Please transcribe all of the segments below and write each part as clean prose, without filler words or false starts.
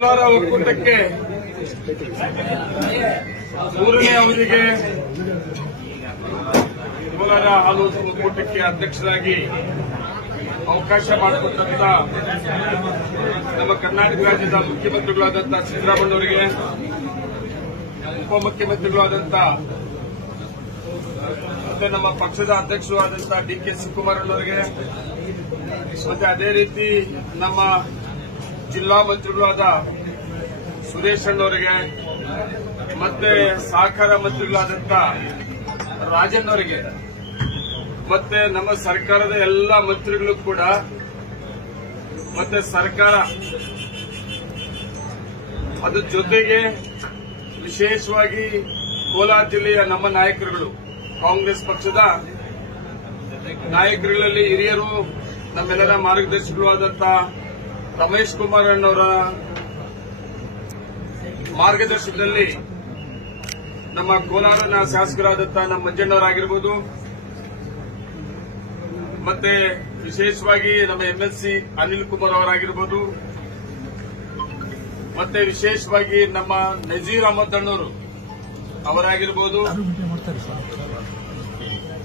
ಕೋಲಾರ ಒಕ್ಕೂಟಕ್ಕೆ ಮೂರನೇ ಅವಧಿಗೆ ಕೋಲಾರ ಹಾಲು ಒಕ್ಕೂಟಕ್ಕೆ ಅಧ್ಯಕ್ಷರಾಗಿ ಅವಕಾಶ ಮಾಡಿಕೊಟ್ಟಂತ ನಮ್ಮ ಕರ್ನಾಟಕ ರಾಜ್ಯದ ಮುಖ್ಯಮಂತ್ರಿಗಳಾದಂತಹ ಸಿದ್ದರಾಮಯ್ಯನವರಿಗೆ, ಉಪಮುಖ್ಯಮಂತ್ರಿಗಳಾದಂಥ ಮತ್ತೆ ನಮ್ಮ ಪಕ್ಷದ ಅಧ್ಯಕ್ಷರು ಆದಂತಹ ಡಿ.ಕೆ. ಶಿವಕುಮಾರ್ ಅವರಿಗೆ, ಮತ್ತೆ ಅದೇ ರೀತಿ ನಮ್ಮ ಜಿಲ್ಲಾ ಮಂತ್ರಿಗಳಾದ ಸುರೇಶ್ ಅಣ್ಣವರಿಗೆ, ಮತ್ತೆ ಸಹಕಾರ ಮಂತ್ರಿಗಳಾದಂಥ ರಾಜನ್ ಅವರಿಗೆ, ಮತ್ತೆ ನಮ್ಮ ಸರ್ಕಾರದ ಎಲ್ಲ ಮಂತ್ರಿಗಳು ಕೂಡ, ಮತ್ತೆ ಸರ್ಕಾರ ಅದ್ರ ಜೊತೆಗೆ ವಿಶೇಷವಾಗಿ ಕೋಲಾರ ಜಿಲ್ಲೆಯ ನಮ್ಮ ನಾಯಕರುಗಳು, ಕಾಂಗ್ರೆಸ್ ಪಕ್ಷದ ನಾಯಕರುಗಳಲ್ಲಿ ಹಿರಿಯರು, ನಮ್ಮೆಲ್ಲರ ಮಾರ್ಗದರ್ಶಿಗಳು ಆದಂಥ ರಮೇಶ್ ಕುಮಾರ್ ಅಣ್ಣವರ ಮಾರ್ಗದರ್ಶನದಲ್ಲಿ ನಮ್ಮ ಕೋಲಾರನ ಶಾಸಕರಾದಂಥ ನಮ್ಮ ಮಂಜಣ್ಣವರಾಗಿರ್ಬೋದು, ಮತ್ತೆ ವಿಶೇಷವಾಗಿ ನಮ್ಮ ಎಂಎಲ್ಸಿ ಅನಿಲ್ ಕುಮಾರ್ ಅವರಾಗಿರ್ಬೋದು, ಮತ್ತೆ ವಿಶೇಷವಾಗಿ ನಮ್ಮ ನಜೀರ್ ಅಹಮದ್ ಅಣ್ಣವರು ಅವರಾಗಿರ್ಬೋದು,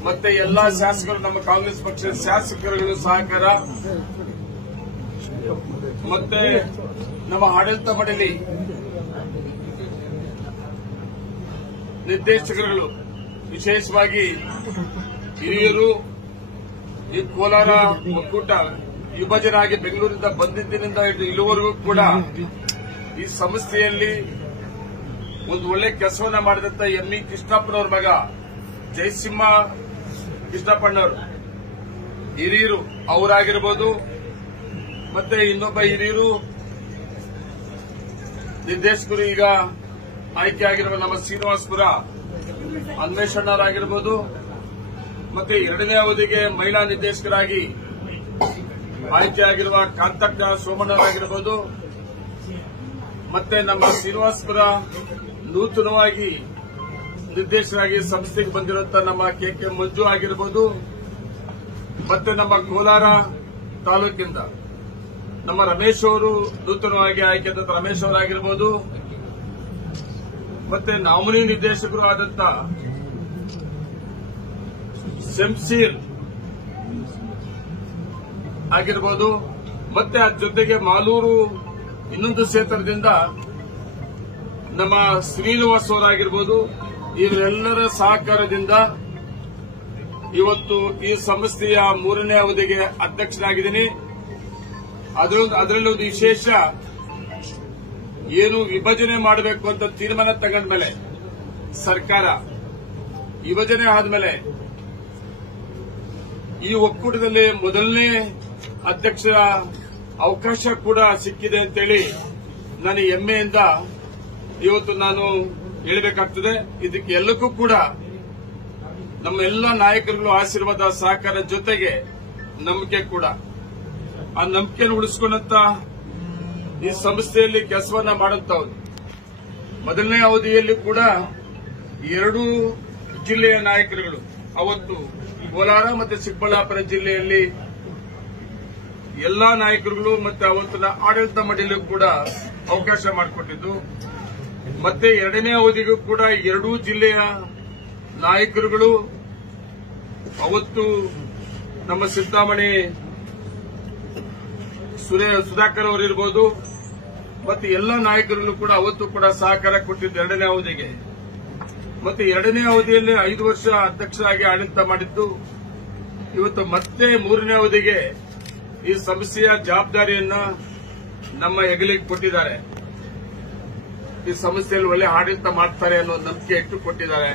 ಮತ್ತೆ ಎಲ್ಲಾ ಶಾಸಕರು, ನಮ್ಮ ಕಾಂಗ್ರೆಸ್ ಪಕ್ಷದ ಶಾಸಕರುಗಳು ಸಹಕಾರ, ಮತ್ತೆ ನಮ್ಮ ಆಡಳಿತ ಮಂಡಳಿ ನಿರ್ದೇಶಕರುಗಳು, ವಿಶೇಷವಾಗಿ ಹಿರಿಯರು, ಈ ಕೋಲಾರ ಒಕ್ಕೂಟ ವಿಭಜನೆ ಆಗಿ ಬೆಂಗಳೂರಿಂದ ಬಂದಿದ್ದಿನಿಂದ ಇಲ್ಲಿವರೆಗೂ ಕೂಡ ಈ ಸಂಸ್ಥೆಯಲ್ಲಿ ಒಂದು ಒಳ್ಳೆ ಕೆಲಸವನ್ನ ಮಾಡಿದಂತ ಎಂ.ಇ. ಕೃಷ್ಣಪ್ಪನವ್ರ ಮಗ ಜಯಸಿಂಹ ಕೃಷ್ಣಪ್ಪನವರು ಹಿರಿಯರು ಅವರಾಗಿರ್ಬೋದು, ಮತ್ತೆ ಇನ್ನೊಬ್ಬ ಹಿರಿಯರು ನಿರ್ದೇಶಕರು ಈಗ ಆಯ್ಕೆಯಾಗಿರುವ ನಮ್ಮ ಶ್ರೀನಿವಾಸಪುರ ಅನ್ವೇಷಣರಾಗಿರ್ಬೋದು, ಮತ್ತೆ ಎರಡನೇ ಅವಧಿಗೆ ಮಹಿಳಾ ನಿರ್ದೇಶಕರಾಗಿ ಆಯ್ಕೆಯಾಗಿರುವ ಕಾಂತಕ್ಕ ಸೋಮಣ್ಣರಾಗಿರ್ಬೋದು, ಮತ್ತೆ ನಮ್ಮ ಶ್ರೀನಿವಾಸಪುರ ನೂತನವಾಗಿ ನಿರ್ದೇಶಕರಾಗಿ ಸಂಸ್ಥೆಗೆ ಬಂದಿರುವಂತಹ ನಮ್ಮ ಕೆ ಮಂಜು ಆಗಿರ್ಬೋದು, ಮತ್ತೆ ನಮ್ಮ ಕೋಲಾರ ತಾಲೂಕಿಂದ ನಮ್ಮ ರಮೇಶ್ ಅವರು ನೂತನವಾಗಿ ಆಯ್ಕೆಯಾದ ರಮೇಶ್ ಅವರಾಗಿರ್ಬೋದು, ಮತ್ತೆ ನಾಮಿನಿ ನಿರ್ದೇಶಕರು ಆದಂತ ಶಂಸೀರ್ ಆಗಿರ್ಬೋದು, ಮತ್ತೆ ಅದ್ರ ಜೊತೆಗೆ ಮಾಲೂರು ಇನ್ನೊಂದು ಕ್ಷೇತ್ರದಿಂದ ನಮ್ಮ ಶ್ರೀನಿವಾಸ್ ಅವರಾಗಿರ್ಬೋದು, ಇವರೆಲ್ಲರ ಸಹಕಾರದಿಂದ ಇವತ್ತು ಈ ಸಂಸ್ಥೆಯ ಮೂರನೇ ಅವಧಿಗೆ ಅಧ್ಯಕ್ಷನಾಗಿದ್ದೀನಿ. ಅದರಲ್ಲಿ ಒಂದು ವಿಶೇಷ ಏನು ವಿಭಜನೆ ಮಾಡಬೇಕು ಅಂತ ತೀರ್ಮಾನ ತಗೊಂಡ ಮೇಲೆ ಸರ್ಕಾರ ವಿಭಜನೆ ಆದ್ಮೇಲೆ ಈ ಒಕ್ಕೂಟದಲ್ಲಿ ಮೊದಲನೇ ಅಧ್ಯಕ್ಷರ ಅವಕಾಶ ಕೂಡ ಸಿಕ್ಕಿದೆ ಅಂತೇಳಿ ನಾನು ಹೆಮ್ಮೆಯಿಂದ ಇವತ್ತು ನಾನು ಹೇಳಬೇಕಾಗ್ತದೆ. ಇದಕ್ಕೆ ಎಲ್ಲಕ್ಕೂ ಕೂಡ ನಮ್ಮ ಎಲ್ಲ ನಾಯಕರುಗಳು ಆಶೀರ್ವಾದ ಸಹಕಾರ ಜೊತೆಗೆ ನಂಬಿಕೆ ಕೂಡ, ಆ ನಂಬಿಕೆಯನ್ನು ಉಳಿಸಿಕೊಂಡಂತ ಈ ಸಂಸ್ಥೆಯಲ್ಲಿ ಕೆಲಸವನ್ನ ಮಾಡುತ್ತವರು. ಮೊದಲನೇ ಅವಧಿಯಲ್ಲಿ ಕೂಡ ಎರಡೂ ಜಿಲ್ಲೆಯ ನಾಯಕರುಗಳು ಅವತ್ತು ಕೋಲಾರ ಮತ್ತು ಚಿಕ್ಕಬಳ್ಳಾಪುರ ಜಿಲ್ಲೆಯಲ್ಲಿ ಎಲ್ಲಾ ನಾಯಕರುಗಳು ಮತ್ತೆ ಅವತ್ತಿನ ಆಡಳಿತ ಮಂಡಳಿಯೂ ಕೂಡ ಅವಕಾಶ ಮಾಡಿಕೊಟ್ಟಿದ್ದು. ಮತ್ತೆ ಎರಡನೇ ಅವಧಿಗೂ ಕೂಡ ಎರಡೂ ಜಿಲ್ಲೆಯ ನಾಯಕರುಗಳು ಅವತ್ತು ನಮ್ಮ ಸಿದ್ದಾಮಣಿ ಸುಧಾಕರ್ ಅವರಿರ್ಬೋದು, ಮತ್ತೆ ಎಲ್ಲ ನಾಯಕರುಗಳು ಕೂಡ ಅವತ್ತು ಕೂಡ ಸಹಕಾರ ಕೊಟ್ಟಿದ್ದು ಎರಡನೇ ಅವಧಿಗೆ. ಮತ್ತೆ ಎರಡನೇ ಅವಧಿಯಲ್ಲಿ 5 ವರ್ಷ ಅಧ್ಯಕ್ಷರಾಗಿ ಆಡಳಿತ ಮಾಡಿದ್ದು. ಇವತ್ತು ಮತ್ತೆ ಮೂರನೇ ಅವಧಿಗೆ ಈ ಸಂಸ್ಥೆಯ ಜವಾಬ್ದಾರಿಯನ್ನ ನಮ್ಮ ಹೆಗಲಿಗೆ ಕೊಟ್ಟಿದ್ದಾರೆ. ಈ ಸಂಸ್ಥೆಯಲ್ಲಿ ಒಳ್ಳೆ ಆಡಳಿತ ಮಾಡ್ತಾರೆ ಅನ್ನೋ ನಂಬಿಕೆ ಇಟ್ಟು ಕೊಟ್ಟಿದ್ದಾರೆ.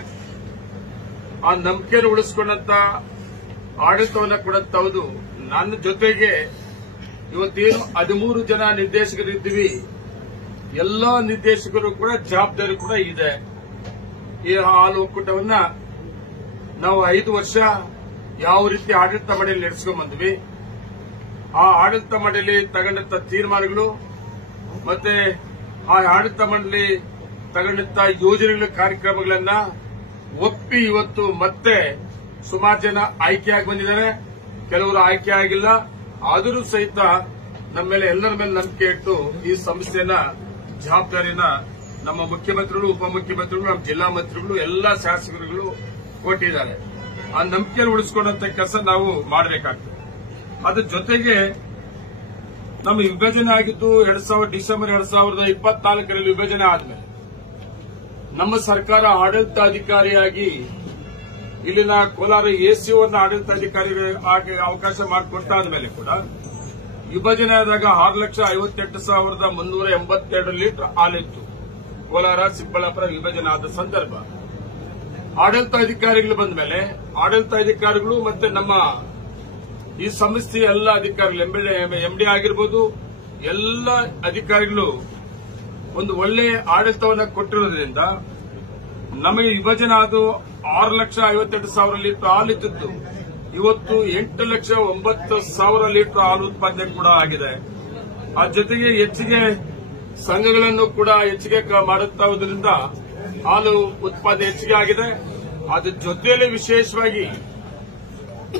ಆ ನಂಬಿಕೆಯನ್ನು ಉಳಿಸಿಕೊಂಡಂತ ಆಡಳಿತವನ್ನ ಕೊಡಂತವುದು. ನನ್ನ ಜೊತೆಗೆ ಇವತ್ತೇನು 13 ಜನ ನಿರ್ದೇಶಕರಿದ್ದೀವಿ, ಎಲ್ಲಾ ನಿರ್ದೇಶಕರು ಕೂಡ ಜವಾಬ್ದಾರಿ ಕೂಡ ಇದೆ. ಈ ಹಾಲು ಒಕ್ಕೂಟವನ್ನ ನಾವು 5 ವರ್ಷ ಯಾವ ರೀತಿ ಆಡಳಿತ ಮಂಡಳಿ ನಡೆಸ್ಕೊಂಡ್ ಬಂದ್ವಿ, ಆ ಆಡಳಿತ ಮಂಡಳಿ ತಗೊಂಡಂತ ತೀರ್ಮಾನಗಳು ಮತ್ತೆ ಆ ಆಡಳಿತ ಮಂಡಳಿ ತಗೊಂಡಂತ ಯೋಜನೆಗಳ ಕಾರ್ಯಕ್ರಮಗಳನ್ನ ಒಪ್ಪಿ ಇವತ್ತು ಮತ್ತೆ ಸುಮಾರು ಜನ ಆಯ್ಕೆಯಾಗಿ ಬಂದಿದ್ದಾರೆ. ಕೆಲವರು ಆಯ್ಕೆ ಆಗಿಲ್ಲ, ಆದರೂ ಸಹಿತ ನಮ್ಮ ಮೇಲೆ ಎಲ್ಲರ ಮೇಲೆ ನಂಬಿಕೆ ಇಟ್ಟು ಈ ಸಂಸ್ಥೆಯನ್ನ ಜವಾಬ್ದಾರಿನ ನಮ್ಮ ಮುಖ್ಯಮಂತ್ರಿಗಳು, ಉಪಮುಖ್ಯಮಂತ್ರಿಗಳು, ನಮ್ಮ ಜಿಲ್ಲಾ ಮಂತ್ರಿಗಳು, ಎಲ್ಲಾ ಶಾಸಕರುಗಳು ಕೊಟ್ಟಿದ್ದಾರೆ. ಆ ನಂಬಿಕೆಯನ್ನು ಉಳಿಸಿಕೊಂಡಂತ ಕೆಲಸ ನಾವು ಮಾಡಬೇಕಾಗ್ತದೆ. ಅದ್ರ ಜೊತೆಗೆ ನಮ್ಮ ವಿಭಜನೆ ಆಗಿದ್ದು ಡಿಸೆಂಬರ್ 2024ರಲ್ಲಿ ವಿಭಜನೆ ಆದ್ಮೇಲೆ ನಮ್ಮ ಸರ್ಕಾರ ಆಡಳಿತಾಧಿಕಾರಿಯಾಗಿ ಇಲ್ಲಿನ ಕೋಲಾರ ಎಸಿಒನ ಆಡಳಿತಾಧಿಕಾರಿಗೆ ಅವಕಾಶ ಮಾಡಿಕೊಟ್ಟಾದ್ಮೇಲೆ ಕೂಡ ವಿಭಜನೆ ಆದಾಗ 6,58,382 ಲೀಟರ್ ಹಾಲಿತ್ತು. ಕೋಲಾರ ಚಿಕ್ಕಬಳ್ಳಾಪುರ ವಿಭಜನೆ ಆದ ಸಂದರ್ಭ ಆಡಳಿತಾಧಿಕಾರಿಗಳು ಬಂದ ಮೇಲೆ ಆಡಳಿತಾಧಿಕಾರಿಗಳು ಮತ್ತೆ ನಮ್ಮ ಈ ಸಂಸ್ಥೆಯ ಎಲ್ಲ ಅಧಿಕಾರಿಗಳು ಎಂಡಿ ಆಗಿರ್ಬೋದು, ಎಲ್ಲ ಅಧಿಕಾರಿಗಳು ಒಂದು ಒಳ್ಳೆ ಆಡಳಿತವನ್ನು ಕೊಟ್ಟಿರೋದ್ರಿಂದ ನಮಗೆ ವಿಭಜನೆ ಆದ 6,52,000 ಲೀಟರ್ ಹಾಲಿದ್ದು ಇವತ್ತು 8,09,000 ಲೀಟರ್ ಹಾಲು ಉತ್ಪಾದನೆ ಕೂಡ ಆಗಿದೆ. ಆ ಜೊತೆಗೆ ಹೆಚ್ಚಿಗೆ ಸಂಘಗಳನ್ನು ಕೂಡ ಹೆಚ್ಚಿಗೆ ಮಾಡುತ್ತಿರುವುದರಿಂದ ಹಾಲು ಉತ್ಪಾದನೆ ಹೆಚ್ಚಿಗೆ ಆಗಿದೆ. ಅದ್ರ ಜೊತೆಯಲ್ಲಿ ವಿಶೇಷವಾಗಿ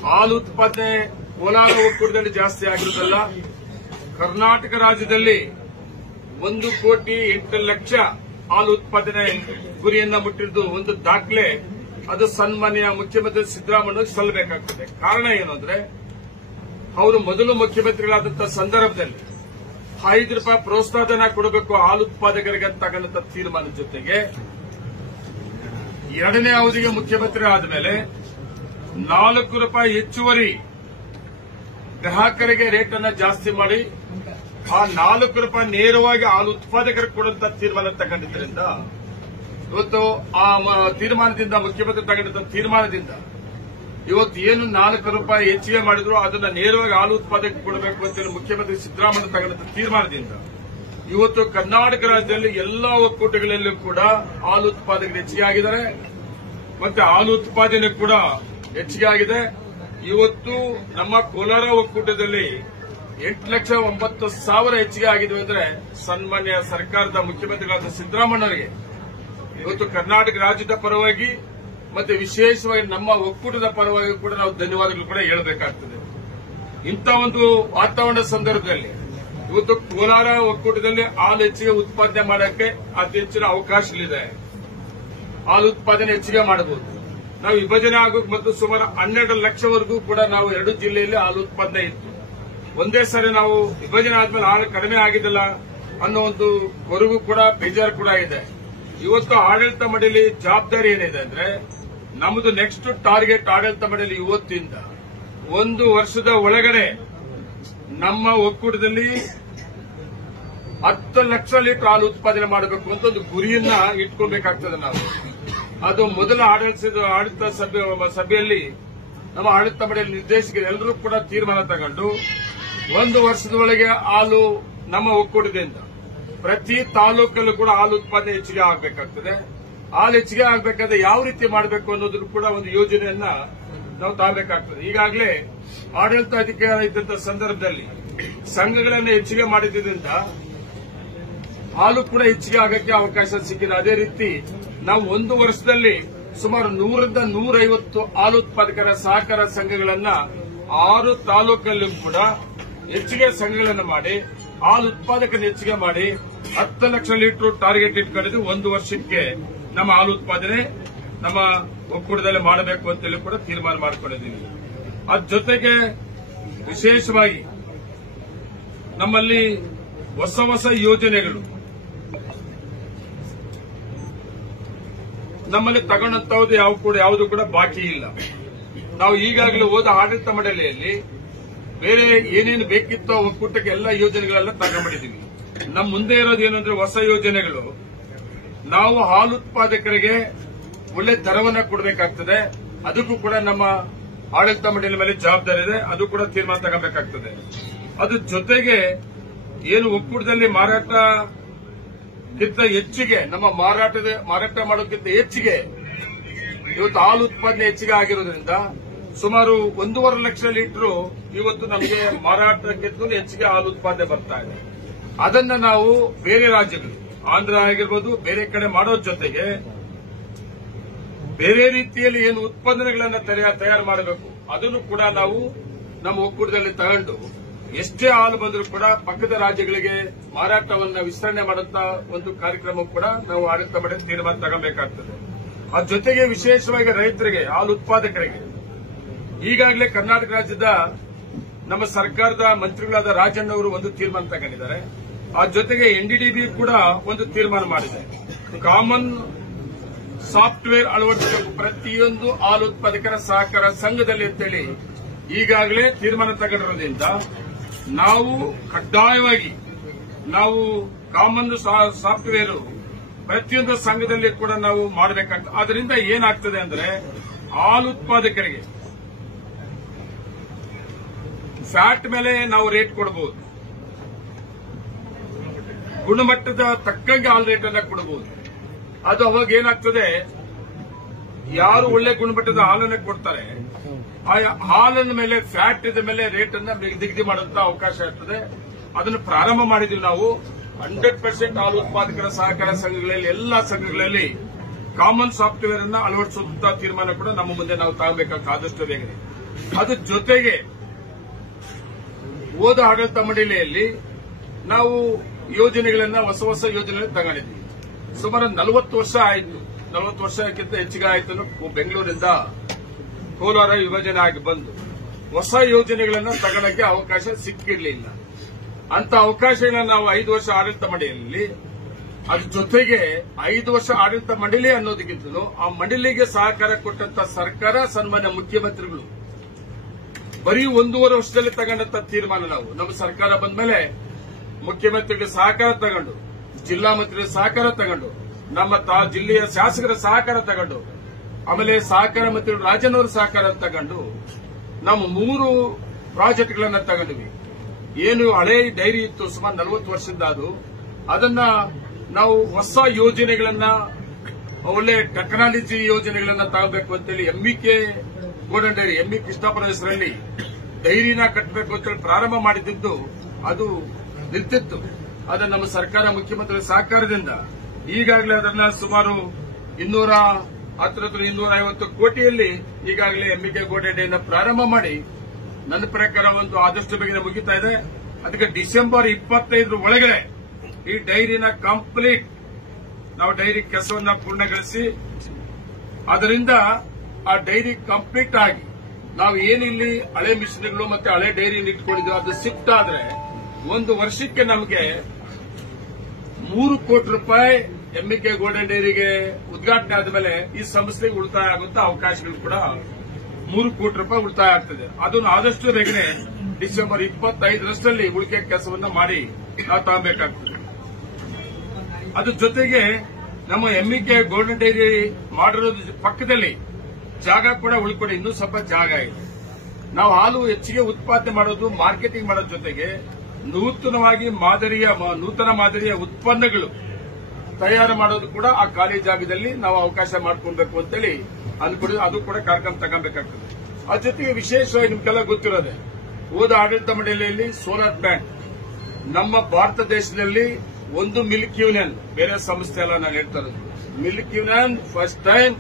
ಹಾಲು ಉತ್ಪಾದನೆ ಕೋಲಾರ ಒಕ್ಕೂಟದಲ್ಲಿ ಜಾಸ್ತಿ ಆಗಿರುವುದಲ್ಲ, ಕರ್ನಾಟಕ ರಾಜ್ಯದಲ್ಲಿ 1,08,00,000 ಹಾಲು ಉತ್ಪಾದನೆ ಗುರಿಯನ್ನ ಮುಟ್ಟಿದ್ದು ಒಂದು ದಾಖಲೆ. ಅದು ಸನ್ಮಾನ್ಯ ಮುಖ್ಯಮಂತ್ರಿ ಸಿದ್ದರಾಮಯ್ಯ ಸಲ್ಲಬೇಕಾಗ್ತದೆ. ಕಾರಣ ಏನು ಅಂದ್ರೆ ಅವರು ಮೊದಲು ಮುಖ್ಯಮಂತ್ರಿಗಳಾದಂತಹ ಸಂದರ್ಭದಲ್ಲಿ ₹5 ಪ್ರೋತ್ಸಾಹಧನ ಕೊಡಬೇಕು ಹಾಲು ಉತ್ಪಾದಕರಿಗೆ ಅಂತಕ್ಕಂಥ ತೀರ್ಮಾನದ ಜೊತೆಗೆ ಎರಡನೇ ಅವಧಿಗೆ ಮುಖ್ಯಮಂತ್ರಿ ಆದಮೇಲೆ ₹4 ಹೆಚ್ಚುವರಿ ಗ್ರಾಹಕರಿಗೆ ರೇಟ್ ಅನ್ನ ಜಾಸ್ತಿ ಮಾಡಿ ಆ ₹4 ನೇರವಾಗಿ ಹಾಲು ಉತ್ಪಾದಕರಿಗೆ ಕೊಡುವಂತ ತೀರ್ಮಾನ ತಗೊಂಡಿದ್ದರಿಂದ ಇವತ್ತು ಆ ತೀರ್ಮಾನದಿಂದ ಮುಖ್ಯಮಂತ್ರಿ ತಗೊಂಡಿದ್ದ ತೀರ್ಮಾನದಿಂದ ಇವತ್ತು ಏನು ₹4 ಹೆಚ್ಚಿಗೆ ಮಾಡಿದ್ರು ಅದನ್ನ ನೇರವಾಗಿ ಹಾಲು ಉತ್ಪಾದಕರಿಗೆ ಕೊಡಬೇಕು ಅಂತೇಳಿ ಮುಖ್ಯಮಂತ್ರಿ ಸಿದ್ದರಾಮಯ್ಯ ತಗೊಂಡಿದ್ದ ತೀರ್ಮಾನದಿಂದ ಇವತ್ತು ಕರ್ನಾಟಕ ರಾಜ್ಯದಲ್ಲಿ ಎಲ್ಲಾ ಒಕ್ಕೂಟಗಳಲ್ಲೂ ಕೂಡ ಹಾಲು ಉತ್ಪಾದಕರು ಹೆಚ್ಚಿಗೆ ಆಗಿದ್ದಾರೆ. ಮತ್ತೆ ಹಾಲು ಉತ್ಪಾದನೆ ಕೂಡ ಹೆಚ್ಚಿಗೆ ಆಗಿದೆ. ಇವತ್ತು ನಮ್ಮ ಕೋಲಾರ ಒಕ್ಕೂಟದಲ್ಲಿ 8,09,000 ಹೆಚ್ಚಿಗೆ ಆಗಿದೆ ಅಂದ್ರೆ ಸನ್ಮಾನ್ಯ ಸರ್ಕಾರದ ಮುಖ್ಯಮಂತ್ರಿಗಳಾದ ಸಿದ್ದರಾಮಯ್ಯರಿಗೆ ಇವತ್ತು ಕರ್ನಾಟಕ ರಾಜ್ಯದ ಪರವಾಗಿ ಮತ್ತೆ ವಿಶೇಷವಾಗಿ ನಮ್ಮ ಒಕ್ಕೂಟದ ಪರವಾಗಿ ಕೂಡ ನಾವು ಧನ್ಯವಾದಗಳು ಕೂಡ ಹೇಳಬೇಕಾಗ್ತದೆ. ಇಂಥ ಒಂದು ವಾತಾವರಣದ ಸಂದರ್ಭದಲ್ಲಿ ಇವತ್ತು ಕೋಲಾರ ಒಕ್ಕೂಟದಲ್ಲಿ ಹಾಲು ಹೆಚ್ಚಿಗೆ ಉತ್ಪಾದನೆ ಮಾಡೋಕ್ಕೆ ಅತಿ ಹೆಚ್ಚಿನ ಅವಕಾಶಗಳಿದೆ. ಹಾಲು ಉತ್ಪಾದನೆ ಹೆಚ್ಚಿಗೆ ಮಾಡಬಹುದು. ನಾವು ವಿಭಜನೆ ಆಗೋಕೆ ಮತ್ತು ಸುಮಾರು 12 ಲಕ್ಷವರೆಗೂ ಕೂಡ ನಾವು 2 ಜಿಲ್ಲೆಯಲ್ಲಿ ಹಾಲು ಉತ್ಪಾದನೆ ಇತ್ತು. ಒಂದೇ ಸಾರಿ ನಾವು ವಿಭಜನೆ ಆದ್ಮೇಲೆ ಹಾಲು ಕಡಿಮೆ ಆಗಿದ್ದಲ್ಲ ಅನ್ನೋ ಒಂದು ಕೊರಗು ಕೂಡ ಬೇಜಾರು ಕೂಡ ಇದೆ. ಇವತ್ತು ಆಡಳಿತ ಮಂಡಳಿ ಜವಾಬ್ದಾರಿ ಏನಿದೆ ಅಂದ್ರೆ ನಮ್ಮದು ನೆಕ್ಸ್ಟ್ ಟಾರ್ಗೆಟ್ ಆಡಳಿತ ಮಂಡಳಿ ಇವತ್ತಿಂದ 1 ವರ್ಷದ ಒಳಗಡೆ ನಮ್ಮ ಒಕ್ಕೂಟದಲ್ಲಿ 10 ಲಕ್ಷ ಲೀಟರ್ ಹಾಲು ಉತ್ಪಾದನೆ ಮಾಡಬೇಕು ಅಂತ ಒಂದು ಗುರಿಯನ್ನ ಇಟ್ಕೊಳ್ಬೇಕಾಗ್ತದೆ. ನಾವು ಅದು ಮೊದಲ ಆಡಳಿತ ಸಭೆಯಲ್ಲಿ ನಮ್ಮ ಆಡಳಿತ ಮಂಡಳಿ ನಿರ್ದೇಶಕರು ಎಲ್ಲರೂ ಕೂಡ ತೀರ್ಮಾನ ತಗೊಂಡು 1 ವರ್ಷದ ಒಳಗೆ ಹಾಲು ನಮ್ಮ ಒಕ್ಕೂಟದಿಂದ ಪ್ರತಿ ತಾಲೂಕಲ್ಲೂ ಕೂಡ ಹಾಲು ಉತ್ಪಾದನೆ ಹೆಚ್ಚಿಗೆ ಆಗಬೇಕಾಗ್ತದೆ. ಹಾಲು ಹೆಚ್ಚಿಗೆ ಆಗಬೇಕಾದ್ರೆ ಯಾವ ರೀತಿ ಮಾಡಬೇಕು ಅನ್ನೋದನ್ನು ಕೂಡ ಒಂದು ಯೋಜನೆಯನ್ನ ನಾವು ತಗಬೇಕಾಗ್ತದೆ. ಈಗಾಗಲೇ ಆಡಳಿತ ಅಧಿಕಾರ ಇದ್ದಂತ ಸಂದರ್ಭದಲ್ಲಿ ಸಂಘಗಳನ್ನು ಹೆಚ್ಚಿಗೆ ಮಾಡಿದ್ದರಿಂದ ಹಾಲು ಕೂಡ ಹೆಚ್ಚಿಗೆ ಆಗಕ್ಕೆ ಅವಕಾಶ ಸಿಕ್ಕಿದೆ. ಅದೇ ರೀತಿ ನಾವು 1 ವರ್ಷದಲ್ಲಿ ಸುಮಾರು 100ರಿಂದ 150 ಹಾಲು ಉತ್ಪಾದಕರ ಸಹಕಾರ ಸಂಘಗಳನ್ನ 6 ತಾಲೂಕಲ್ಲೂ ಕೂಡ ಹೆಚ್ಚಿಗೆ ಸಂಘಗಳನ್ನು ಮಾಡಿ ಹಾಲು ಉತ್ಪಾದಕರನ್ನು ಹೆಚ್ಚಿಗೆ ಮಾಡಿ 10 ಲಕ್ಷ ಲೀಟರ್ ಟಾರ್ಗೆಟ್ ಇಟ್ಕೊಂಡಿದ್ದು 1 ವರ್ಷಕ್ಕೆ ನಮ್ಮ ಹಾಲು ಉತ್ಪಾದನೆ ನಮ್ಮ ಒಕ್ಕೂಟದಲ್ಲಿ ಮಾಡಬೇಕು ಅಂತೇಳಿ ಕೂಡ ತೀರ್ಮಾನ ಮಾಡಿಕೊಂಡಿದ್ದೀವಿ. ಅದ್ರ ಜೊತೆಗೆ ವಿಶೇಷವಾಗಿ ನಮ್ಮಲ್ಲಿ ಹೊಸ ಹೊಸ ಯೋಜನೆಗಳು ನಮ್ಮಲ್ಲಿ ತಗೊಂಡಂತದ್ದು ಯಾವುದು ಕೂಡ ಬಾಕಿ ಇಲ್ಲ. ನಾವು ಈಗಾಗಲೇ ಹೋದ ಆಡಳಿತ ಮಂಡಳಿಯಲ್ಲಿ ಬೇರೆ ಏನೇನು ಬೇಕಿತ್ತೋ ಒಕ್ಕೂಟಕ್ಕೆ ಎಲ್ಲ ಯೋಜನೆಗಳೆಲ್ಲ ತಗೊಂಡ್ಬಿಟ್ಟಿದ್ದೀವಿ. ನಮ್ಮ ಮುಂದೆ ಇರೋದು ಏನಂದ್ರೆ ಹೊಸ ಯೋಜನೆಗಳು. ನಾವು ಹಾಲು ಉತ್ಪಾದಕರಿಗೆ ಒಳ್ಳೆ ದರವನ್ನ ಕೊಡಬೇಕಾಗ್ತದೆ. ಅದಕ್ಕೂ ಕೂಡ ನಮ್ಮ ಆಡಳಿತ ಮಂಡಳಿ ಮೇಲೆ ಜವಾಬ್ದಾರಿ ಇದೆ. ಅದು ಕೂಡ ತೀರ್ಮಾನ ತಗೋಬೇಕಾಗ್ತದೆ. ಅದ್ರ ಜೊತೆಗೆ ಏನು ಒಕ್ಕೂಟದಲ್ಲಿ ಮಾರಾಟಕ್ಕಿಂತ ಹೆಚ್ಚಿಗೆ ನಮ್ಮ ಮಾರಾಟ ಮಾಡೋಕ್ಕಿಂತ ಹೆಚ್ಚಿಗೆ ಇವತ್ತು ಹಾಲು ಉತ್ಪಾದನೆ ಹೆಚ್ಚಿಗೆ ಆಗಿರೋದ್ರಿಂದ ಸುಮಾರು 1.5 ಲಕ್ಷ ಲೀಟರ್ ಇವತ್ತು ನಮಗೆ ಮಾರಾಟಕ್ಕಿಂತ ಹೆಚ್ಚಿಗೆ ಹಾಲು ಉತ್ಪಾದನೆ ಬರ್ತಾ ಇದೆ. ಅದನ್ನ ನಾವು ಬೇರೆ ರಾಜ್ಯಗಳು ಆಂಧ್ರ ಆಗಿರ್ಬೋದು ಬೇರೆ ಕಡೆ ಮಾಡೋ ಜೊತೆಗೆ ಬೇರೆ ರೀತಿಯಲ್ಲಿ ಏನು ಉತ್ಪಾದನೆಗಳನ್ನ ತಯಾರು ಮಾಡಬೇಕು ಅದನ್ನು ಕೂಡ ನಾವು ನಮ್ಮ ಒಕ್ಕೂಟದಲ್ಲಿ ತಗೊಂಡು ಎಷ್ಟೇ ಹಾಲು ಬಂದರೂ ಕೂಡ ಪಕ್ಕದ ರಾಜ್ಯಗಳಿಗೆ ಮಾರಾಟವನ್ನ ವಿಸ್ತರಣೆ ಮಾಡುವಂತ ಒಂದು ಕಾರ್ಯಕ್ರಮ ಕೂಡ ನಾವು ಆಡಳಿತ ಮಾಡಿ ತೀರ್ಮಾನ ತಗೊಬೇಕಾಗ್ತದೆ. ಅದ್ರ ಜೊತೆಗೆ ವಿಶೇಷವಾಗಿ ರೈತರಿಗೆ, ಹಾಲು ಉತ್ಪಾದಕರಿಗೆ ಈಗಾಗಲೇ ಕರ್ನಾಟಕ ರಾಜ್ಯದ ನಮ್ಮ ಸರ್ಕಾರದ ಮಂತ್ರಿಗಳಾದ ರಾಜಣ್ಣ ಅವರು ಒಂದು ತೀರ್ಮಾನ ತಗೊಂಡಿದ್ದಾರೆ. ಅದ್ರ ಜೊತೆಗೆ NDDB ಕೂಡ ಒಂದು ತೀರ್ಮಾನ ಮಾಡಿದೆ. ಕಾಮನ್ ಸಾಫ್ಟ್ವೇರ್ ಅಳವಡಿಸಬೇಕು ಪ್ರತಿಯೊಂದು ಹಾಲು ಉತ್ಪಾದಕರ ಸಹಕಾರ ಸಂಘದಲ್ಲಿ ಅಂತೇಳಿ ಈಗಾಗಲೇ ತೀರ್ಮಾನ ತಗೊಂಡಿರೋದ್ರಿಂದ ನಾವು ಕಡ್ಡಾಯವಾಗಿ ನಾವು ಕಾಮನ್ ಸಾಫ್ಟ್ವೇರ್ ಪ್ರತಿಯೊಂದು ಸಂಘದಲ್ಲಿ ಕೂಡ ನಾವು ಮಾಡಬೇಕಾಗ್ತದೆ. ಅದರಿಂದ ಏನಾಗ್ತದೆ ಅಂದ್ರೆ ಹಾಲು ಉತ್ಪಾದಕರಿಗೆ ಫ್ಯಾಟ್ ಮೇಲೆ ನಾವು ರೇಟ್ ಕೊಡಬಹುದು, ಗುಣಮಟ್ಟದ ತಕ್ಕಂಗೆ ಹಾಲು ರೇಟ್ ಅನ್ನ ಕೊಡಬಹುದು. ಅದು ಅವಾಗ ಏನಾಗ್ತದೆ, ಯಾರು ಒಳ್ಳೆ ಗುಣಮಟ್ಟದ ಹಾಲನ್ನು ಕೊಡ್ತಾರೆ ಆ ಹಾಲಿನ ಮೇಲೆ ಫ್ಯಾಟ್ ಇದ ಮೇಲೆ ರೇಟ್ ಅನ್ನ ನಿಗದಿ ಮಾಡುವಂತ ಅವಕಾಶ ಇರ್ತದೆ. ಅದನ್ನು ಪ್ರಾರಂಭ ಮಾಡಿದ್ವಿ ನಾವು. 100% ಹಾಲು ಉತ್ಪಾದಕರ ಸಹಕಾರ ಸಂಘಗಳಲ್ಲಿ ಎಲ್ಲಾ ಸಂಘಗಳಲ್ಲಿ ಕಾಮನ್ ಸಾಫ್ಟ್ವೇರ್ ಅನ್ನ ಅಳವಡಿಸುವಂತ ತೀರ್ಮಾನ ಕೂಡ ನಮ್ಮ ಮುಂದೆ ನಾವು ತಗೋಬೇಕಾಗ್ತದೆ ಆದಷ್ಟು ಬೇಗನೆ. ಅದ್ರ ಜೊತೆಗೆ ಹೋದ ಆಡಳಿತ ಮಂಡಳಿಯಲ್ಲಿ ನಾವು ಯೋಜನೆಗಳನ್ನ ಹೊಸ ಯೋಜನೆಗಳನ್ನ ತಗೊಂಡಿದ್ವಿ. ಸುಮಾರು 40 ವರ್ಷ ಆಯಿತು, 40 ವರ್ಷಕ್ಕಿಂತ ಹೆಚ್ಚಿಗೆ ಆಯಿತು. ಬೆಂಗಳೂರಿಂದ ಕೋಲಾರ ವಿಭಜನೆ ಆಗಿ ಬಂದು ಹೊಸ ಯೋಜನೆಗಳನ್ನ ತಗೊಳ್ಳಕ್ಕೆ ಅವಕಾಶ ಸಿಕ್ಕಿರಲಿಲ್ಲ. ಅಂತ ಅವಕಾಶಗಳನ್ನ ನಾವು 5 ವರ್ಷ ಆಡಳಿತ ಮಂಡಳಿಯಲ್ಲಿ, ಅದ್ರ ಜೊತೆಗೆ 5 ವರ್ಷ ಆಡಳಿತ ಮಂಡಳಿ ಅನ್ನೋದಕ್ಕಿಂತಲೂ ಆ ಮಂಡಳಿಗೆ ಸಹಕಾರ ಕೊಟ್ಟಂತ ಸರ್ಕಾರ, ಸನ್ಮಾನ್ಯ ಮುಖ್ಯಮಂತ್ರಿಗಳು ಬರೀ 1.5 ವರ್ಷದಲ್ಲಿ ತಗೊಂಡಂತ ತೀರ್ಮಾನ ನಾವು ನಮ್ಮ ಸರ್ಕಾರ ಬಂದ ಮೇಲೆ ಮುಖ್ಯಮಂತ್ರಿಗಳ ಸಹಕಾರ ತಗೊಂಡು, ಜಿಲ್ಲಾ ಮಂತ್ರಿಗಳ ಸಹಕಾರ ತಗೊಂಡು, ನಮ್ಮ ಜಿಲ್ಲೆಯ ಶಾಸಕರ ಸಹಕಾರ ತಗೊಂಡು, ಆಮೇಲೆ ಸಹಕಾರ ಮಂತ್ರಿಗಳು ರಾಜನವರ ಸಹಕಾರ ತಗೊಂಡು ನಾವು 3 ಪ್ರಾಜೆಕ್ಟ್ಗಳನ್ನ ತಗೊಂಡ್ವಿ. ಏನು ಹಳೆ ಡೈರಿ ಇತ್ತು ಸುಮಾರು 40 ವರ್ಷದಿಂದ, ಅದನ್ನ ನಾವು ಹೊಸ ಯೋಜನೆಗಳನ್ನ, ಒಳ್ಳೆ ಟೆಕ್ನಾಲಜಿ ಯೋಜನೆಗಳನ್ನ ತಗೋಬೇಕು ಅಂತೇಳಿ MEK golden dairy, ME Krishnapura ಹೆಸರಲ್ಲಿ ಡೈರಿನ ಕಟ್ಟಬೇಕು ಅಂತೇಳಿ ಪ್ರಾರಂಭ ಮಾಡಿದ್ದು ಅದು ನಿಂತಿತ್ತು. ಅದನ್ನ ನಮ್ಮ ಸರ್ಕಾರ ಮುಖ್ಯಮಂತ್ರಿ ಸಹಕಾರದಿಂದ ಈಗಾಗಲೇ ಅದನ್ನ ಸುಮಾರು 250 ಕೋಟಿಯಲ್ಲಿ ಈಗಾಗಲೇ MEK ಗೋಲ್ಡನ್ ಡೈರಿನ ಪ್ರಾರಂಭ ಮಾಡಿ ನನ್ನ ಪ್ರಕಾರ ಒಂದು ಆದಷ್ಟು ಬೇಗನೆ ಮುಗಿತಾ ಇದೆ. ಅದಕ್ಕೆ ಡಿಸೆಂಬರ್ 25 ಒಳಗಡೆ ಈ ಡೈರಿನ ಕಂಪ್ಲೀಟ್ ನಾವು ಡೈರಿ ಕೆಲಸವನ್ನ ಪೂರ್ಣಗೊಳಿಸಿ ಅದರಿಂದ ಆ ಡೈರಿ ಕಂಪ್ಲೀಟ್ ಆಗಿ ನಾವು ಏನಿಲ್ಲಿ ಹಳೆ ಮಿಷನ್ಗಳು ಮತ್ತೆ ಹಳೆ ಡೈರಿ ಇಟ್ಕೊಂಡಿದ್ವಿ ಅದು ಶಿಫ್ಟ್ ಆದ್ರೆ 1 ವರ್ಷಕ್ಕೆ ನಮಗೆ 3 ಕೋಟಿ ರೂಪಾಯಿ MEK ಗೋಲ್ಡನ್ ಡೈರಿಗೆ ಉದ್ಘಾಟನೆ ಆದಮೇಲೆ ಈ ಸಂಸ್ಥೆಗೆ ಉಳಿತಾಯ ಆಗುವಂತ ಅವಕಾಶಗಳು ಕೂಡ 3 ಕೋಟಿ ರೂಪಾಯಿ ಉಳಿತಾಯ ಆಗ್ತದೆ. ಅದನ್ನು ಆದಷ್ಟು ಬೇಗನೆ ಡಿಸೆಂಬರ್ 25ರಷ್ಟರಲ್ಲಿ ಉಳಿಕೆ ಕೆಲಸವನ್ನ ಮಾಡಿ ನಾವು ತಗೊಬೇಕಾಗ್ತದೆ. ಅದ್ರ ಜೊತೆಗೆ ನಮ್ಮ MEK ಗೋಲ್ಡನ್ ಡೈರಿ ಮಾಡಿರೋದ್ರ ಪಕ್ಕದಲ್ಲಿ ಜಾಗ ಕೂಡ ಉಳ್ಕೊಂಡು ಇನ್ನೂ ಸ್ವಲ್ಪ ಜಾಗ ಇದೆ. ನಾವು ಹಾಲು ಹೆಚ್ಚಿಗೆ ಉತ್ಪಾದನೆ ಮಾಡೋದು, ಮಾರ್ಕೆಟಿಂಗ್ ಮಾಡೋದ್ರ ಜೊತೆಗೆ ನೂತನ ಮಾದರಿಯ ಉತ್ಪನ್ನಗಳು ತಯಾರು ಮಾಡೋದು ಕೂಡ ಆ ಖಾಲಿ ಜಾಗದಲ್ಲಿ ನಾವು ಅವಕಾಶ ಮಾಡ್ಕೊಳ್ಬೇಕು ಅಂತೇಳಿ ಅಂದ್ಕೊಂಡು ಅದು ಕೂಡ ಕಾರ್ಯಕ್ರಮ ತಗೊಬೇಕಾಗ್ತದೆ. ಅದ್ರ ಜೊತೆಗೆ ವಿಶೇಷವಾಗಿ ನಿಮ್ಗೆಲ್ಲ ಗೊತ್ತಿರೋದೆ, ಹೋದ ಆಡಳಿತ ಮಂಡಳಿಯಲ್ಲಿ ಸೋಲಾರ್ ಪ್ಲಾಂಟ್ ನಮ್ಮ ಭಾರತ ದೇಶದಲ್ಲಿ ಒಂದು ಮಿಲ್ಕ್ ಯೂನಿಯನ್, ಬೇರೆ ಸಂಸ್ಥೆ ಅಲ್ಲ ನಾನು ಹೇಳ್ತಾ ಇರೋದು, milk union first time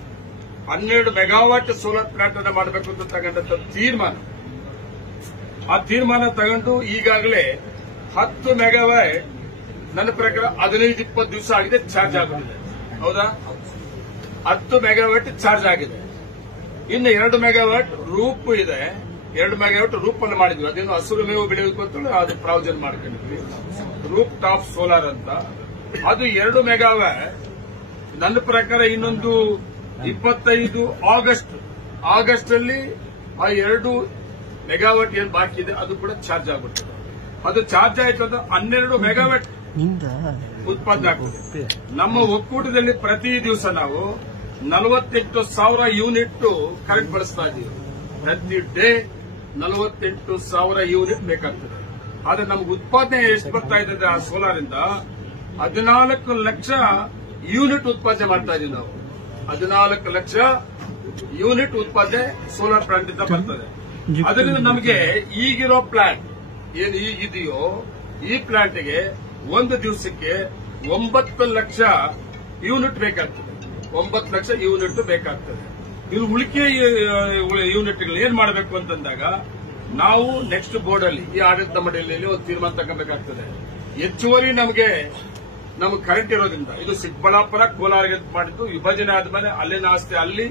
12 megawatt solar plant ಅನ್ನ ಮಾಡಬೇಕು ಅಂತ ತಗೊಂಡಂತ ತೀರ್ಮಾನ. ಆ ತೀರ್ಮಾನ ತಗೊಂಡು ಈಗಾಗಲೇ 10 ಮೆಗಾವಾಟ್ ನನ್ನ ಪ್ರಕಾರ 15-20 ದಿವಸ ಆಗಿದೆ, ಚಾರ್ಜ್ ಆಗುತ್ತಿದೆ. ಹೌದಾ? 10 ಮೆಗಾವಾಟ್ ಚಾರ್ಜ್ ಆಗಿದೆ. ಇನ್ನು 2 ಮೆಗಾವಾಟ್ ರೂಪ್ ಇದೆ. 2 ಮೆಗಾವಾಟ್ ರೂಪ್ ಅನ್ನು ಮಾಡಿದ್ವಿ. ಅದೇನು ಹಸಿರು ಮೇವು ಬೆಳೆಯಬೇಕು ಅಂತ ಅದು ಪ್ರಾವಿಜನ್ ಮಾಡ್ಕೊಂಡಿದ್ವಿ, ರೂಪ್ ಟಾಪ್ ಸೋಲಾರ್ ಅಂತ. ಅದು 2 ಮೆಗಾವಾಟ್ ನನ್ನ ಪ್ರಕಾರ ಇನ್ನೊಂದು 25 ಆಗಸ್ಟ್ ಅಲ್ಲಿ ಆ 2 ಮೆಗಾವಾಟ್ ಏನ್ ಬಾಕಿ ಇದೆ ಅದು ಕೂಡ ಚಾರ್ಜ್ ಆಗುತ್ತದೆ. ಅದು ಚಾರ್ಜ್ ಆಯ್ತು ಅಂದ್ರೆ 12 ಮೆಗಾವಾಟ್ ಉತ್ಪಾದನೆ ಆಗ್ತದೆ. ನಮ್ಮ ಒಕ್ಕೂಟದಲ್ಲಿ ಪ್ರತಿ ದಿವಸ ನಾವು 48,000 ಯೂನಿಟ್ ಕರೆಂಟ್ ಬಳಸ್ತಾ ಇದ್ದೀವಿ. ಪ್ರತಿ ಡೇ 48,000 ಯೂನಿಟ್ ಬೇಕಾಗ್ತದೆ. ಆದ್ರೆ ನಮ್ಗೆ ಉತ್ಪಾದನೆ ಎಷ್ಟು ಬರ್ತಾ ಇದೆ ಅಂದ್ರೆ ಆ ಸೋಲಾರ್ ಇಂದ 14 ಲಕ್ಷ ಯೂನಿಟ್ ಉತ್ಪಾದನೆ ಮಾಡ್ತಾ ಇದೀವಿ ನಾವು. 14 ಲಕ್ಷ ಯೂನಿಟ್ ಉತ್ಪಾದನೆ ಸೋಲಾರ್ ಪ್ಲಾಂಟ್ ಇಂದ ಬರ್ತದೆ. ಅದರಿಂದ ನಮಗೆ ಈಗಿರೋ ಪ್ಲಾಂಟ್ ಏನು ಈಗಿದೆಯೋ ಈ ಪ್ಲಾಂಟ್ಗೆ ಒಂದು ದಿವಸಕ್ಕೆ 9 ಲಕ್ಷ ಯೂನಿಟ್ ಬೇಕಾಗ್ತದೆ. 9 ಲಕ್ಷ ಯೂನಿಟ್ ಬೇಕಾಗ್ತದೆ. ಇದು ಉಳಿಕೆ ಯೂನಿಟ್ಗಳು ಏನ್ ಮಾಡಬೇಕು ಅಂತಂದಾಗ ನಾವು ನೆಕ್ಸ್ಟ್ ಬೋರ್ಡ್ ಅಲ್ಲಿ ಈ ಆಡಳಿತ ಮಂಡಳಿಯಲ್ಲಿ ಒಂದು ತೀರ್ಮಾನ ತಗೋಬೇಕಾಗ್ತದೆ. ಹೆಚ್ಚುವರಿ ನಮಗೆ ಕರೆಂಟ್ ಇರೋದ್ರಿಂದ ಇದು ಚಿಕ್ಕಬಳ್ಳಾಪುರ ಕೋಲಾರಿಗೆ ಮಾಡಿದ್ದು ವಿಭಜನೆ ಆದ್ಮೇಲೆ ಅಲ್ಲಿನ ಆಸ್ತಿ ಅಲ್ಲಿ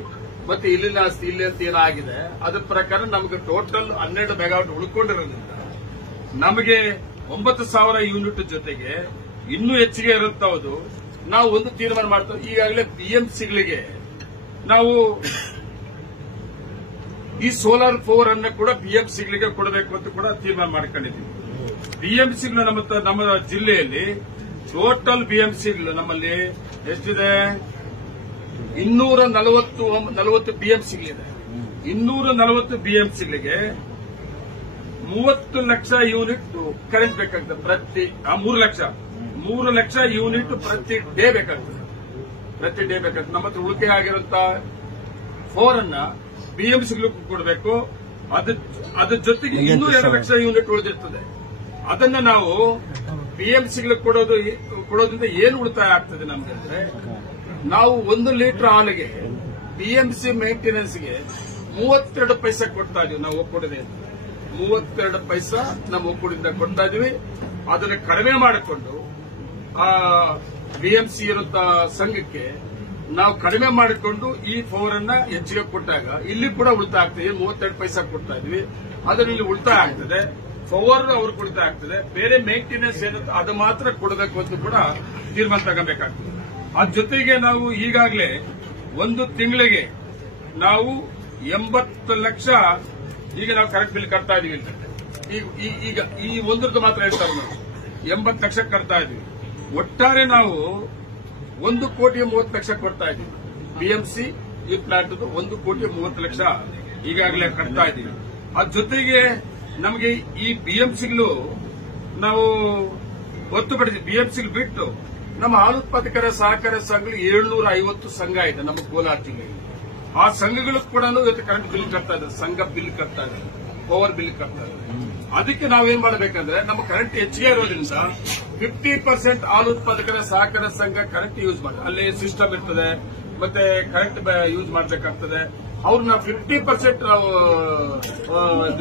ಮತ್ತೆ ಇಲ್ಲಿನ ಆಸ್ತಿ ಇಲ್ಲಿ ಅಂತ ಏನಾಗಿದೆ ಅದ್ರ ಪ್ರಕಾರ ನಮಗೆ ಟೋಟಲ್ 12 ಮೆಗಾವಾಟ್ ಉಳ್ಕೊಂಡಿರೋದ್ರಿಂದ ನಮಗೆ 9,000 ಯೂನಿಟ್ ಜೊತೆಗೆ ಇನ್ನೂ ಹೆಚ್ಚಿಗೆ ಇರುತ್ತವುದು. ನಾವು ಒಂದು ತೀರ್ಮಾನ ಮಾಡ್ತೇವೆ. ಈಗಾಗಲೇ ಬಿಎಂಸಿಗಳಿಗೆ ನಾವು ಈ ಸೋಲಾರ್ ಪವರ್ ಅನ್ನ ಕೂಡ ಬಿಎಂಸಿಗಳಿಗೆ ಕೊಡಬೇಕು ಅಂತ ಕೂಡ ತೀರ್ಮಾನ ಮಾಡ್ಕೊಂಡಿದ್ದೀವಿ. ಬಿಎಂಸಿಗಳು ನಮ್ಮ ಜಿಲ್ಲೆಯಲ್ಲಿ ಟೋಟಲ್ ಬಿಎಂಸಿಗಳು ನಮ್ಮಲ್ಲಿ ಎಷ್ಟಿದೆ? 240 ಬಿಎಂಸಿಗಳಿದೆ. 240 ಬಿಎಂಸಿಗಳಿಗೆ 30 ಲಕ್ಷ ಯೂನಿಟ್ ಕರೆಂಟ್ ಬೇಕಾಗ್ತದೆ. ಪ್ರತಿ 3 ಲಕ್ಷ ಯೂನಿಟ್ ಪ್ರತಿ ಡೇ ಬೇಕಾಗ್ತದೆ. ನಮ್ಮ ಹತ್ರ ಉಳಿಕೆ ಆಗಿರುವಂತ ಪವರ್ ಅನ್ನ ಬಿಎಂಸಿಗಳಿಗೂ ಕೊಡಬೇಕು. ಅದ್ರ ಜೊತೆಗೆ ಇನ್ನೂ 2 ಲಕ್ಷ ಯೂನಿಟ್ ಉಳಿದಿರ್ತದೆ. ಅದನ್ನ ನಾವು ಬಿಎಂಸಿಗಳಿಗೆ ಕೊಡೋದ್ರಿಂದ ಏನು ಉಳಿತಾಯ ಆಗ್ತದೆ ನಮ್ಗೆ ಅಂದ್ರೆ, ನಾವು 1 ಲೀಟರ್ ಹಾಲಿಗೆ ಬಿಎಂಸಿ ಮೇಂಟೆನೆನ್ಸ್ಗೆ 32 ಪೈಸೆ ಕೊಡ್ತಾ ಇದೀವಿ. ನಾವು ಒಕ್ಕೂಟದ 32 ಪೈಸಾ ನಮ್ಮ ಒಕ್ಕೂಟದಿಂದ ಕೊಡ್ತಾ ಇದೀವಿ. ಅದನ್ನ ಕಡಿಮೆ ಮಾಡಿಕೊಂಡು ಬಿಎಂಸಿ ಇರುವಂತ ಸಂಘಕ್ಕೆ ನಾವು ಕಡಿಮೆ ಮಾಡಿಕೊಂಡು ಈ ಪವರ್ ಅನ್ನ ಹೆಚ್ಚಿಗೆ ಕೊಟ್ಟಾಗ ಇಲ್ಲಿ ಕೂಡ ಉಳಿತಾಯ ಆಗ್ತದೆ. 32 ಪೈಸಾ ಕೊಡ್ತಾ ಇದೀವಿ. ಅದನ್ನ ಇಲ್ಲಿ ಉಳಿತಾಯ ಆಗ್ತದೆ. ಪವರ್ ಅವ್ರಿಗೆ ಉಳಿತಾಯ ಆಗ್ತದೆ. ಬೇರೆ ಮೇಂಟೆನೆನ್ಸ್ ಏನಿತ್ತು ಅದು ಮಾತ್ರ ಕೊಡಬೇಕು ಅಂತ ಕೂಡ ತೀರ್ಮಾನ ತಗೋಬೇಕಾಗ್ತದೆ. ಅದ್ರ ಜೊತೆಗೆ ನಾವು ಈಗಾಗಲೇ ಒಂದು ತಿಂಗಳಿಗೆ ನಾವು 80 ಲಕ್ಷ ಈಗ ನಾವು ಕರೆಂಟ್ ಬಿಲ್ ಕಟ್ತಾ ಇದೀವಿ. ಈಗ ಈ ಒಂದ್ರದ್ದು ಮಾತ್ರ ಹೇಳ್ತಾರೆ ನಾವು 80 ಲಕ್ಷ ಕಟ್ತಾ ಇದೀವಿ. ಒಟ್ಟಾರೆ ನಾವು 1,30,30,00,000 ಕೊಡ್ತಾ ಇದೀವಿ. ಬಿಎಂಸಿ ಈ ಪ್ಲಾಂಟ್ 1,30,30,00,000 ಈಗಾಗಲೇ ಕಟ್ತಾ ಇದೀವಿ. ಅದ್ರ ಜೊತೆಗೆ ನಮಗೆ ಈ ಬಿಎಂಸಿಗಳು ನಾವು ಹೊರತುಪಡಿಸಿ ಬಿಎಂಸಿಗಳು ಬಿಟ್ಟು ನಮ್ಮ ಹಾಲು ಉತ್ಪಾದಕರ ಸಹಕಾರ ಸಂಘಗಳು 750 ಸಂಘ ಇದೆ ನಮ್ಮ ಕೋಲಾರ ಜಿಲ್ಲೆಯಲ್ಲಿ. ಆ ಸಂಘಗಳು ಕೂಡ ಇವತ್ತು ಕರೆಂಟ್ ಬಿಲ್ ಕಟ್ತಾ ಇದ್ದಾರೆ, ಸಂಘ ಬಿಲ್ ಕಟ್ತಾ ಇದ್ದಾರೆ, ಪವರ್ ಬಿಲ್ ಕಟ್ತಾ ಇದ್ದಾರೆ. ಅದಕ್ಕೆ ನಾವೇನ್ ಮಾಡಬೇಕಂದ್ರೆ ನಮ್ಮ ಕರೆಂಟ್ ಹೆಚ್ಚಿಗೆ ಇರೋದ್ರಿಂದ 50% ಹಾಲು ಉತ್ಪಾದಕರ ಸಹಕಾರ ಸಂಘ ಕರೆಂಟ್ ಯೂಸ್ ಮಾಡಿ ಅಲ್ಲಿ ಸಿಸ್ಟಮ್ ಇರ್ತದೆ. ಮತ್ತೆ ಕರೆಂಟ್ ಯೂಸ್ ಮಾಡಬೇಕಾಗ್ತದೆ. ಅವ್ರನ್ನ 50% ನಾವು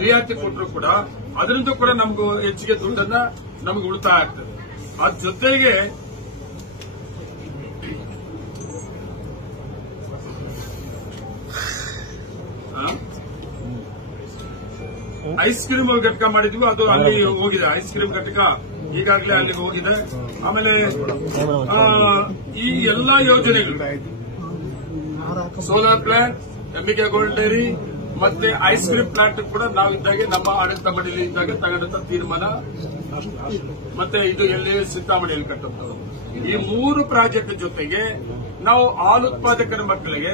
ರಿಯಾಯಿತಿ ಕೊಟ್ಟರು ಕೂಡ ಅದರಿಂದ ಕೂಡ ನಮಗೂ ಹೆಚ್ಚಿಗೆ ದುಡ್ಡನ್ನ ನಮ್ಗೆ ಉಳಿತಾಯ ಆಗ್ತದೆ. ಅದ್ರ ಜೊತೆಗೆ ಐಸ್ ಕ್ರೀಮ್ ಘಟಕ ಮಾಡಿದ್ವಿ. ಅದು ಅಲ್ಲಿ ಹೋಗಿದೆ. ಐಸ್ ಕ್ರೀಮ್ ಘಟಕ ಈಗಾಗಲೇ ಅಲ್ಲಿಗೆ ಹೋಗಿದೆ. ಆಮೇಲೆ ಈ ಎಲ್ಲಾ ಯೋಜನೆಗಳು solar plant, MBK gold dairy ಮತ್ತೆ ಐಸ್ ಕ್ರೀಮ್ ಪ್ಲಾಂಟ್ ಕೂಡ ನಾವಿದ್ದಾಗೆ ನಮ್ಮ ಆಡಳಿತ ಮಂಡಳಿ ಇದ್ದಾಗ ತಗೊಂಡಂತ ತೀರ್ಮಾನ ಮತ್ತೆ ಇದು ಎಲ್ಲಿ ಸಿಂತಾಮಣಿಯಲ್ಲಿ ಕಟ್ಟುತ್ತವೆ. ಈ 3 ಪ್ರಾಜೆಕ್ಟ್ ಜೊತೆಗೆ ನಾವು ಹಾಲು ಉತ್ಪಾದಕರ ಮಕ್ಕಳಿಗೆ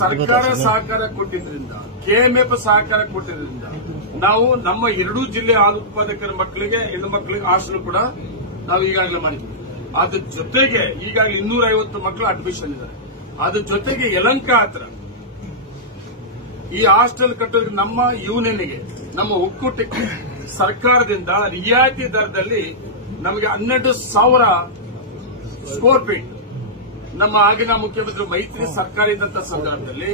ಸರ್ಕಾರ ಸಹಕಾರ ಕೊಟ್ಟಿದ್ರಿಂದ, ಕೆಎಂಎಫ್ ಸಹಕಾರ ಕೊಟ್ಟಿದ್ರಿಂದ ನಾವು ನಮ್ಮ 2 ಜಿಲ್ಲೆ ಹಾಲು ಉತ್ಪಾದಕರ ಮಕ್ಕಳಿಗೆ, ಹೆಣ್ಣು ಮಕ್ಕಳಿಗೆ ಹಾಸ್ಟೆಲ್ ಕೂಡ ನಾವು ಈಗಾಗಲೇ ಮಾಡಿದ್ವಿ. ಅದ್ರ ಜೊತೆಗೆ ಈಗಾಗಲೇ 250 ಮಕ್ಕಳು ಅಡ್ಮಿಷನ್ ಇದ್ದಾರೆ. ಅದ್ರ ಜೊತೆಗೆ ಯಲಹಂಕ ಹತ್ರ ಈ ಹಾಸ್ಟೆಲ್ ಕಟ್ಟೋದಕ್ಕೆ ನಮ್ಮ ಯೂನಿಯನ್ಗೆ, ನಮ್ಮ ಒಕ್ಕೂಟಕ್ಕೆ ಸರ್ಕಾರದಿಂದ ರಿಯಾಯಿತಿ ದರದಲ್ಲಿ ನಮಗೆ 12,000 ಸ್ಕ್ವೇರ್ ಫೀಟ್ ನಮ್ಮ ಆಗಿನ ಮುಖ್ಯಮಂತ್ರಿ ಮೈತ್ರಿ ಸರ್ಕಾರ ಇದ್ದಂತ ಸಂದರ್ಭದಲ್ಲಿ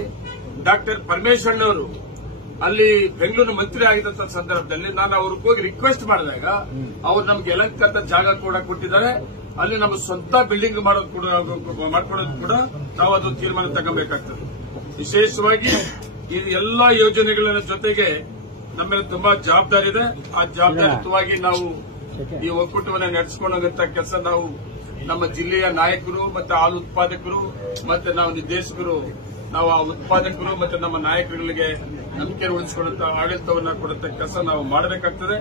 ಡಾಕ್ಟರ್ ಪರಮೇಶ್ವರನವರು ಅಲ್ಲಿ ಬೆಂಗಳೂರು ಮಂತ್ರಿ ಆಗಿದ್ದಂತ ಸಂದರ್ಭದಲ್ಲಿ ನಾನು ಅವ್ರಿಗೆ ಹೋಗಿ ರಿಕ್ವೆಸ್ಟ್ ಮಾಡಿದಾಗ ಅವ್ರು ನಮ್ಗೆ ಯಲಹಂಕ ಜಾಗ ಕೂಡ ಕೊಟ್ಟಿದ್ದಾರೆ. ಅಲ್ಲಿ ನಮ್ಮ ಸ್ವಂತ ಬಿಲ್ಡಿಂಗ್ ಮಾಡ್ಕೊಳ್ಳೋದು ಕೂಡ ನಾವು ಅದು ತೀರ್ಮಾನ ತಗೋಬೇಕಾಗ್ತದೆ. ವಿಶೇಷವಾಗಿ ಈ ಎಲ್ಲಾ ಯೋಜನೆಗಳ ಜೊತೆಗೆ ನಮ್ಮ ಮೇಲೆ ತುಂಬಾ ಜವಾಬ್ದಾರಿ ಇದೆ. ಆ ಜವಾಬ್ದಾರಿಯುತವಾಗಿ ನಾವು ಈ ಒಕ್ಕೂಟವನ್ನ ನಡೆಸಿಕೊಂಡಂತ ಕೆಲಸ ನಾವು ನಮ್ಮ ಜಿಲ್ಲೆಯ ನಾಯಕರು ಮತ್ತೆ ಹಾಲು ಉತ್ಪಾದಕರು ಮತ್ತೆ ನಾವು ನಿರ್ದೇಶಕರು ನಾವು ಆ ಉತ್ಪಾದಕರು ಮತ್ತೆ ನಮ್ಮ ನಾಯಕರುಗಳಿಗೆ ನಂಬಿಕೆ ಉಳಿಸಿಕೊಳ್ಳುತ್ತ ಆಡಳಿತವನ್ನ ಕೊಡುತ್ತ ಕೆಲಸ ನಾವು ಮಾಡಬೇಕಾಗ್ತದೆ